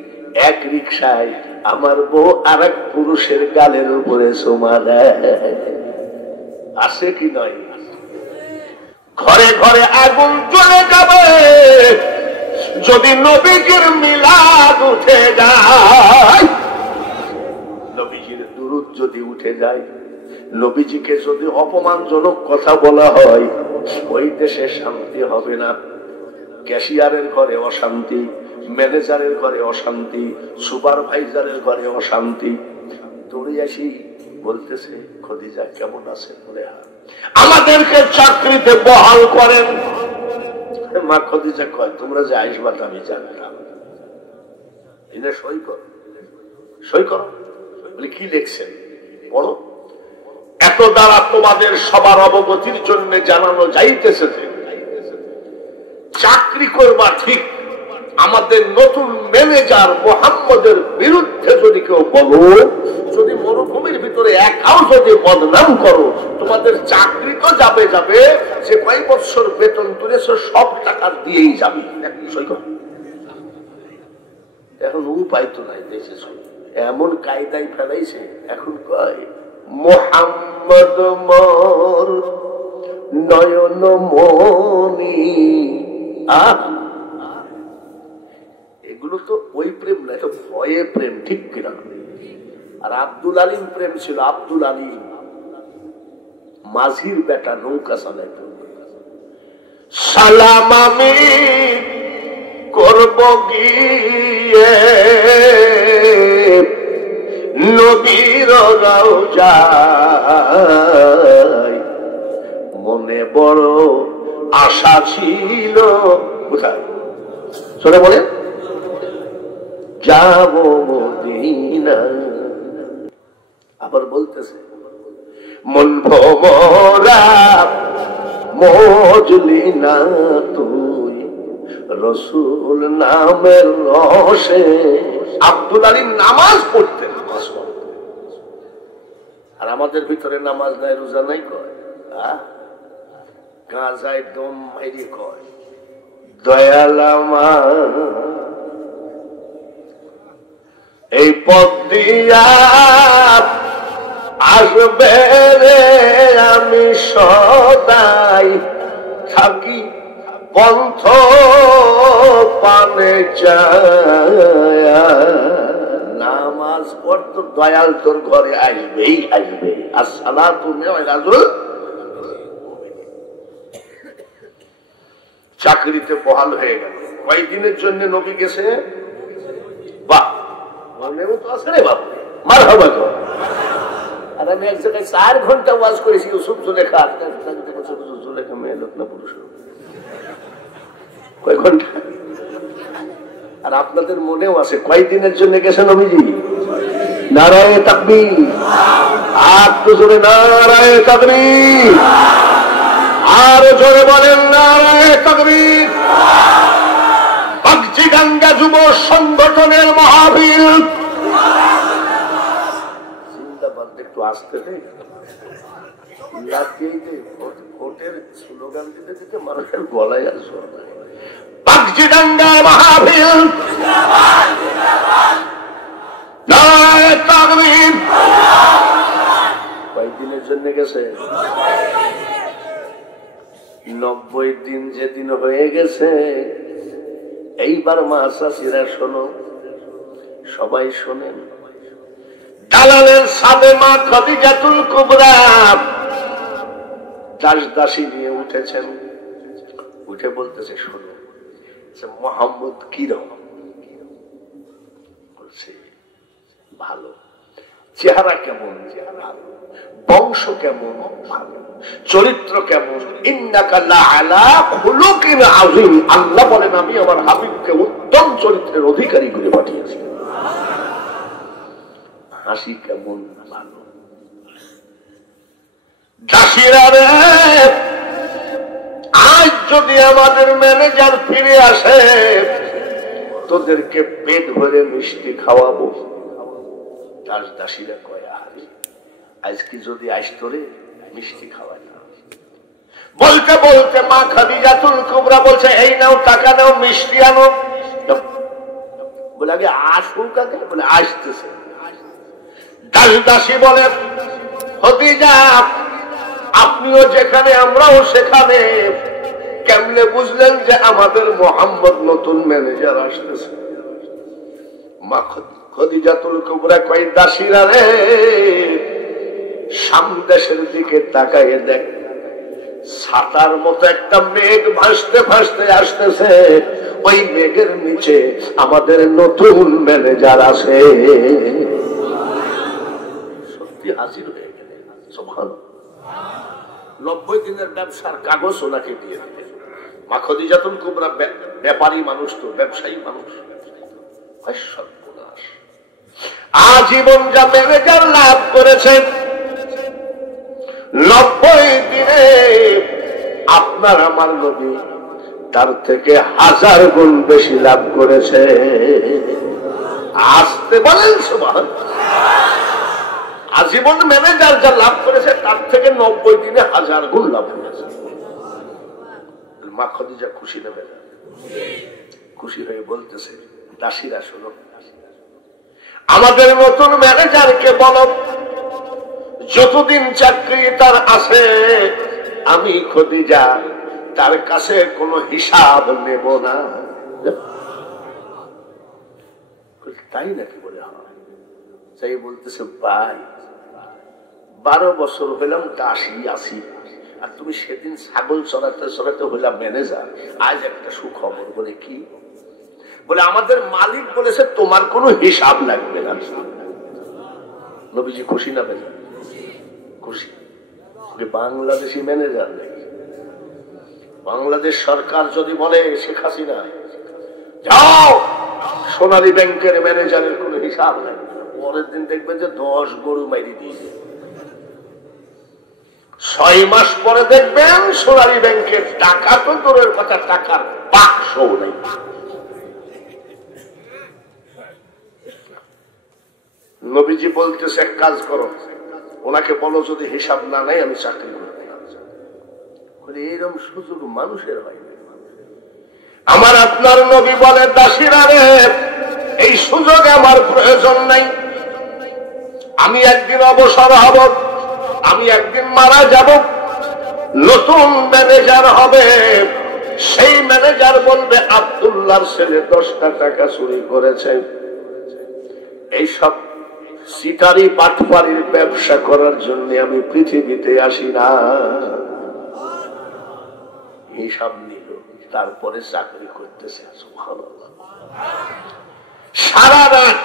এক রিক্সায় আমার বউ আর এক পুরুষের গালের উপরে চুমা দেয়। আছে কি নয়? ঘরে ঘরে আগুন চলে যাবে যদি নবীজির মিলাদ উঠে যায়, নবীজির দুরূদ যদি উঠে যায়, নবীজিকে যদি অপমানজনক কথা বলা হয়, ওই দেশে শান্তি হবে না। ক্যাশিয়ারের ঘরে অশান্তি, ম্যানেজারের ঘরে অশান্তি, সুপারভাইজারের ঘরে অশান্তি। দৌড়ে আসি, বলতেছে খদিজা কেমন আছে? বলে আমাদেরকে চাকরিতে বহাল করেন। মা খদিজা কয় তোমরা যে আসবা আমি জানতাম। এটা সই করো, সই করো। বলে কি লিখছেন? পড়ো। এত দ্বারা তোমাদের সবার অবগতির জন্য জানানো যাইতেছে যে চাকরি করবা ঠিক, আমাদের নতুন ম্যানেজার মোহাম্মদের বিরুদ্ধে যদি কেউ বলো, যদি মরুভূমির ভিতরে একাও যদি বদনাম করো, তোমাদের চাকরি তো যাবে, যে কয় বছর বেতন তুলেছ সব টাকা দিয়েই যাবে। এখন উপায় তো নাই, দেশে এমন কায়দায় ফেলাইছে। এখন কয় মোহাম্মদ মোর নয়ন মনি। এগুলো তো ওই প্রেম না, এটা ভয়ে প্রেম, ঠিক কিনা? আর আব্দুল আলিম প্রেম ছিল। আব্দুল আলিম মাঝির বেটা, নৌকা চালাইত। সালাম আমি করব গিয়ে নবীর রওজায়, মনে বড় আশা ছিল। কোথায় শোনে বলে যাব মদিনা। আবার বলতেছে মন ভরা মজলি না তুই রসুল নামের রসে। আব্দুল আলিম নামাজ পড়তেন, নামাজ পড়তেন। আর আমাদের ভিতরে নামাজ নাই, রোজা নাই কয়, গাঁজায় দম মাইরি কয় দয়ালামা এই পথ দিয়া আসবে রে, আমি সদাই থাকি পন্থ পানে চায়া। নামাজ পড়তো দয়াল তোর ঘরে আসবেই আসবে। আর সালা তুমি চাকরিতে বহাল হয়ে গেল, কয়েকদিনের জন্য নবী গেছে। বাহ, মনেও তো আছে রে বাবু, মার হবে তো। আর আমি এক জায়গায় 4 ঘন্টা ওয়াজ করেছি, ইউসুফ জুলেখা। জুলেখা মেয়ে লোক না পুরুষ? কয় ঘন্টা? আর আপনাদের মনেও আছে কয়েকদিনের জন্য গেছে নবীজি। নারায়ে তাকবীর, আর তো জোরে নারায়ে তাকবীর, আর জোরে বলেন নারায়ে তাকবীর। বাগচিগাঙ্গা যুব সংগঠনের মাহফিল জিন্দাবাদ। একটু আসতে দেয়, ভোটের স্লোগান দিতে দিতে মানুষের গলায় আসবে। বাগচিগাঙ্গা মাহফিল নারায়ে তাকবীর। কয়েকদিনের জন্য গেছে? 90 দিন যেদিন হয়ে গেছে। এইবার মা চাচিরা শোনো, সবাই শোনেন। দালালের সাথে মা খাদিজাতুল কুবরা দাস দাসী নিয়ে উঠেছেন। উঠে বলতেছে শোনো, মোহাম্মদ কিরকম? বলছে ভালো। চেহারা কেমন? ভালো। বংশ কেমন? ভালো। চরিত্র কেমন? ইন্নাকা লাআলা খুলুকিন আযীম। আল্লাহ বলেন আমি আমার হাবিবকে উত্তম চরিত্রের অধিকারী করে পাঠিয়েছি। হাসি কেমন? ভালো। দাসীরা রে, আজ যদি আমাদের ম্যানেজার ফিরে আসে, তোদেরকে পেট ভরে মিষ্টি খাওয়াবো। দাস দাসীরা কয় আরে আজকে যদি আসতো রে, মিষ্টি খাওয়াই না। বলতে বলতে মা খাদিজাতুল কুবরা বলছে এই নাও টাকা নাও, মিষ্টি আনো। বলে আগে আসুক, আগে বলে আসতেছে। দাস দাসী বলে খাদিজা আপনিও যেখানে আমরাও সেখানে, কেমনে বুঝলেন যে আমাদের মোহাম্মদ নতুন ম্যানেজার আসতেছে? মা খাদিজাতুল কুবরা কয় দাসীরা রে, সামদেশের দিকে তাকাইয়ে দেখ, ছাতার মতো একটা মেঘ ভাসতে ভাসতে আসতেছে। ওই মেঘের নিচে আমাদের নতুন ম্যানেজার আছে। সত্যি হাজির হয়ে গেলে সুবহানাল্লাহ। 90 দিনের ব্যবসার কাগজ ওনাকে দিয়ে দিলে। মা খাদিজাতুল কুবরা ব্যাপারী মানুষ, তো ব্যবসায়ী মানুষ। সর্বনাশ, আজীবন যা ম্যানেজার লাভ করেছেন 90 দিনে আপনার আমার নবী তার থেকে 1000 গুণ বেশি লাভ করেছে। আসতে বলেন সুবহানাল্লাহ। আজীবন ম্যানেজার যা লাভ করেছে তার থেকে 90 দিনে 1000 গুণ লাভ করেছে। মা খাদিজা খুশি নেবে, খুশি হয়ে বলতেছে দাসীরা শোনো, আমাদের নতুন ম্যানেজারকে বলো যতদিন চাকরি তার আছে আমি খাদিজা তার কাছে কোনো হিসাব নেব না। তাই নাকি? বলে হয়। তাই বলতেছে ভাই 12 বছর হইলাম দাসী আছি, আর তুমি সেদিন ছাগল চড়াতে চড়াতে হইলাম ম্যানেজার, আজ একটা সুখবর। বলে কি? বলে আমাদের মালিক বলেছে তোমার কোনো হিসাব লাগবে না। নবীজি খুশি না বেজা? খুশি। বাংলাদেশি ম্যানেজার নাকি? বাংলাদেশ সরকার যদি বলে শেখ হাসিনা যাও সোনালী ব্যাংকের ম্যানেজারের কোনো হিসাব নাই, পরের দিন দেখবেন যে 10 গরু মাইরি দিয়েছে। 6 মাস পরে দেখবেন সোনালী ব্যাংকের টাকা তো দূরের কথা, টাকার বাক্সও নেই। নবীজি বলতেছে এক কাজ করো, ওনাকে বলো যদি হিসাব না নেই আমি চাকরি করব। এরকম সুযোগ মানুষের হয়। আমার আপনার নবী বলেন দাসীরা রে, এই সুযোগে আমার প্রয়োজন নাই। আমি একদিন অবসর হব, আমি একদিন মারা যাব, নতুন ম্যানেজার হবে। সেই ম্যানেজার বলবে আব্দুল্লাহর ছেলে 10টা টাকা চুরি করেছে। এইসব সিটারি পাটপাড়ির ব্যবসা করার জন্য আমি পৃথিবীতে আসি না। হিসাব নিল, তারপরে চাকরি করতেছে। সুবহানাল্লাহ। সারা রাত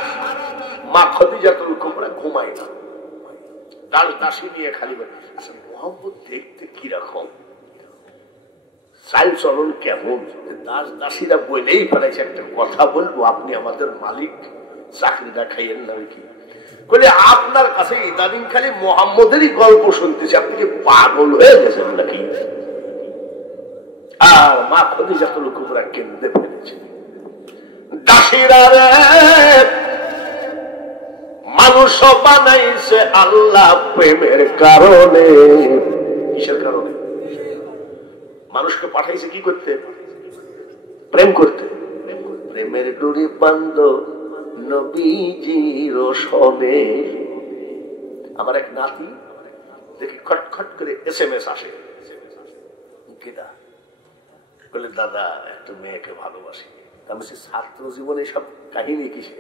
মা খদিজাতুল কুবরা ঘুমায় না, দাসী নিয়ে খালি বলে আচ্ছা মোহাম্মদ দেখতে কিরকম, চাল চলন কেমন? দাসীরা বলেই ফেলেছে একটা কথা বলবো, আপনি আমাদের মালিক, চাকরিটা খাইয়েন না কি? বলে আপনার কাছে ইদানিং খালি মোহাম্মদেরই গল্প শুনতেছি, আপনি কি পাগল হয়ে গেছেন নাকি? আর মা খদিজাতুল কুবরা কেঁদে ফেলেছে। দাসীরা রে, মানুষ বানাইছে আল্লাহ প্রেমের কারণে। কিসের কারণে? মানুষকে পাঠাইছে কি করতে? প্রেম করতে। প্রেমের ডুরি বান্ধ নবীজির সনে। আমার এক নাতি দেখি খটখট করে SMS আসে, কিনা বলে দাদা একটা মেয়েকে ভালোবাসি। আমি ছাত্র জীবনে সব কাহিনী কিসে?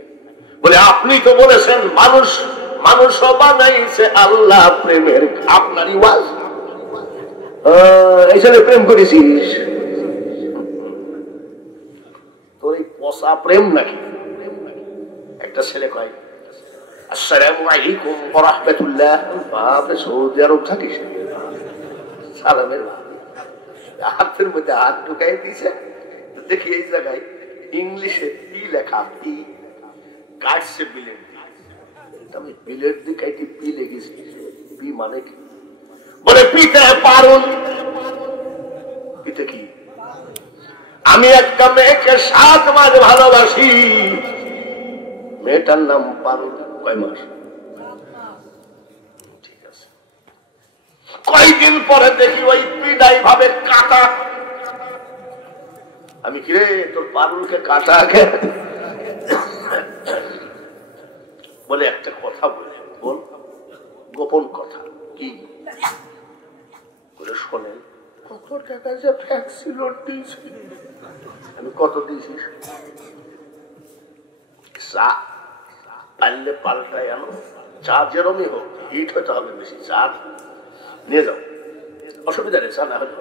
বলে আপনি তো বলেছেন মানুষ বানাইছে আল্লাহ প্রেমের, আপনারই ওয়াজ এই ছেলে প্রেম করেছিস, তোর এই পচা প্রেম নাকি? একটা ছেলে কয় আসসালামু আলাইকুম ওয়া রাহমাতুল্লাহ, বাপরে সৌদি আরব থাকিস, সালামের হাতের মধ্যে হাত ঢুকাই দিয়েছে। দেখি এই জায়গায় ইংলিশে পি লেখা, পি কাটছে বিলেট দিয়ে, আমি বিলেট দিয়ে কাটি পি লেগেছি। পি মানে কি? বলে পিতে পারুল। পিতে কি? আমি একটা মেয়েকে 7 মাস ভালোবাসি, মেয়েটার নাম পারুল। কয় মাস? ঠিক আছে। কয়েকদিন পরে দেখি ওই পিডাই ভাবে কাটা। আমি কিরে তোর পারুলকে কাটা আগে? বলে একটা কথা বলে বল, গোপন কথা। কি? বলে শোনেন, কত টাকা যে ফ্যাক্সি লোড দিয়েছি। আমি কত দিয়েছিস? চা পারলে পাল্টায় আনো, চা যেরমই হোক হিট হতে হবে বেশি, চা নিয়ে যাও, অসুবিধা নেই, চা না হলে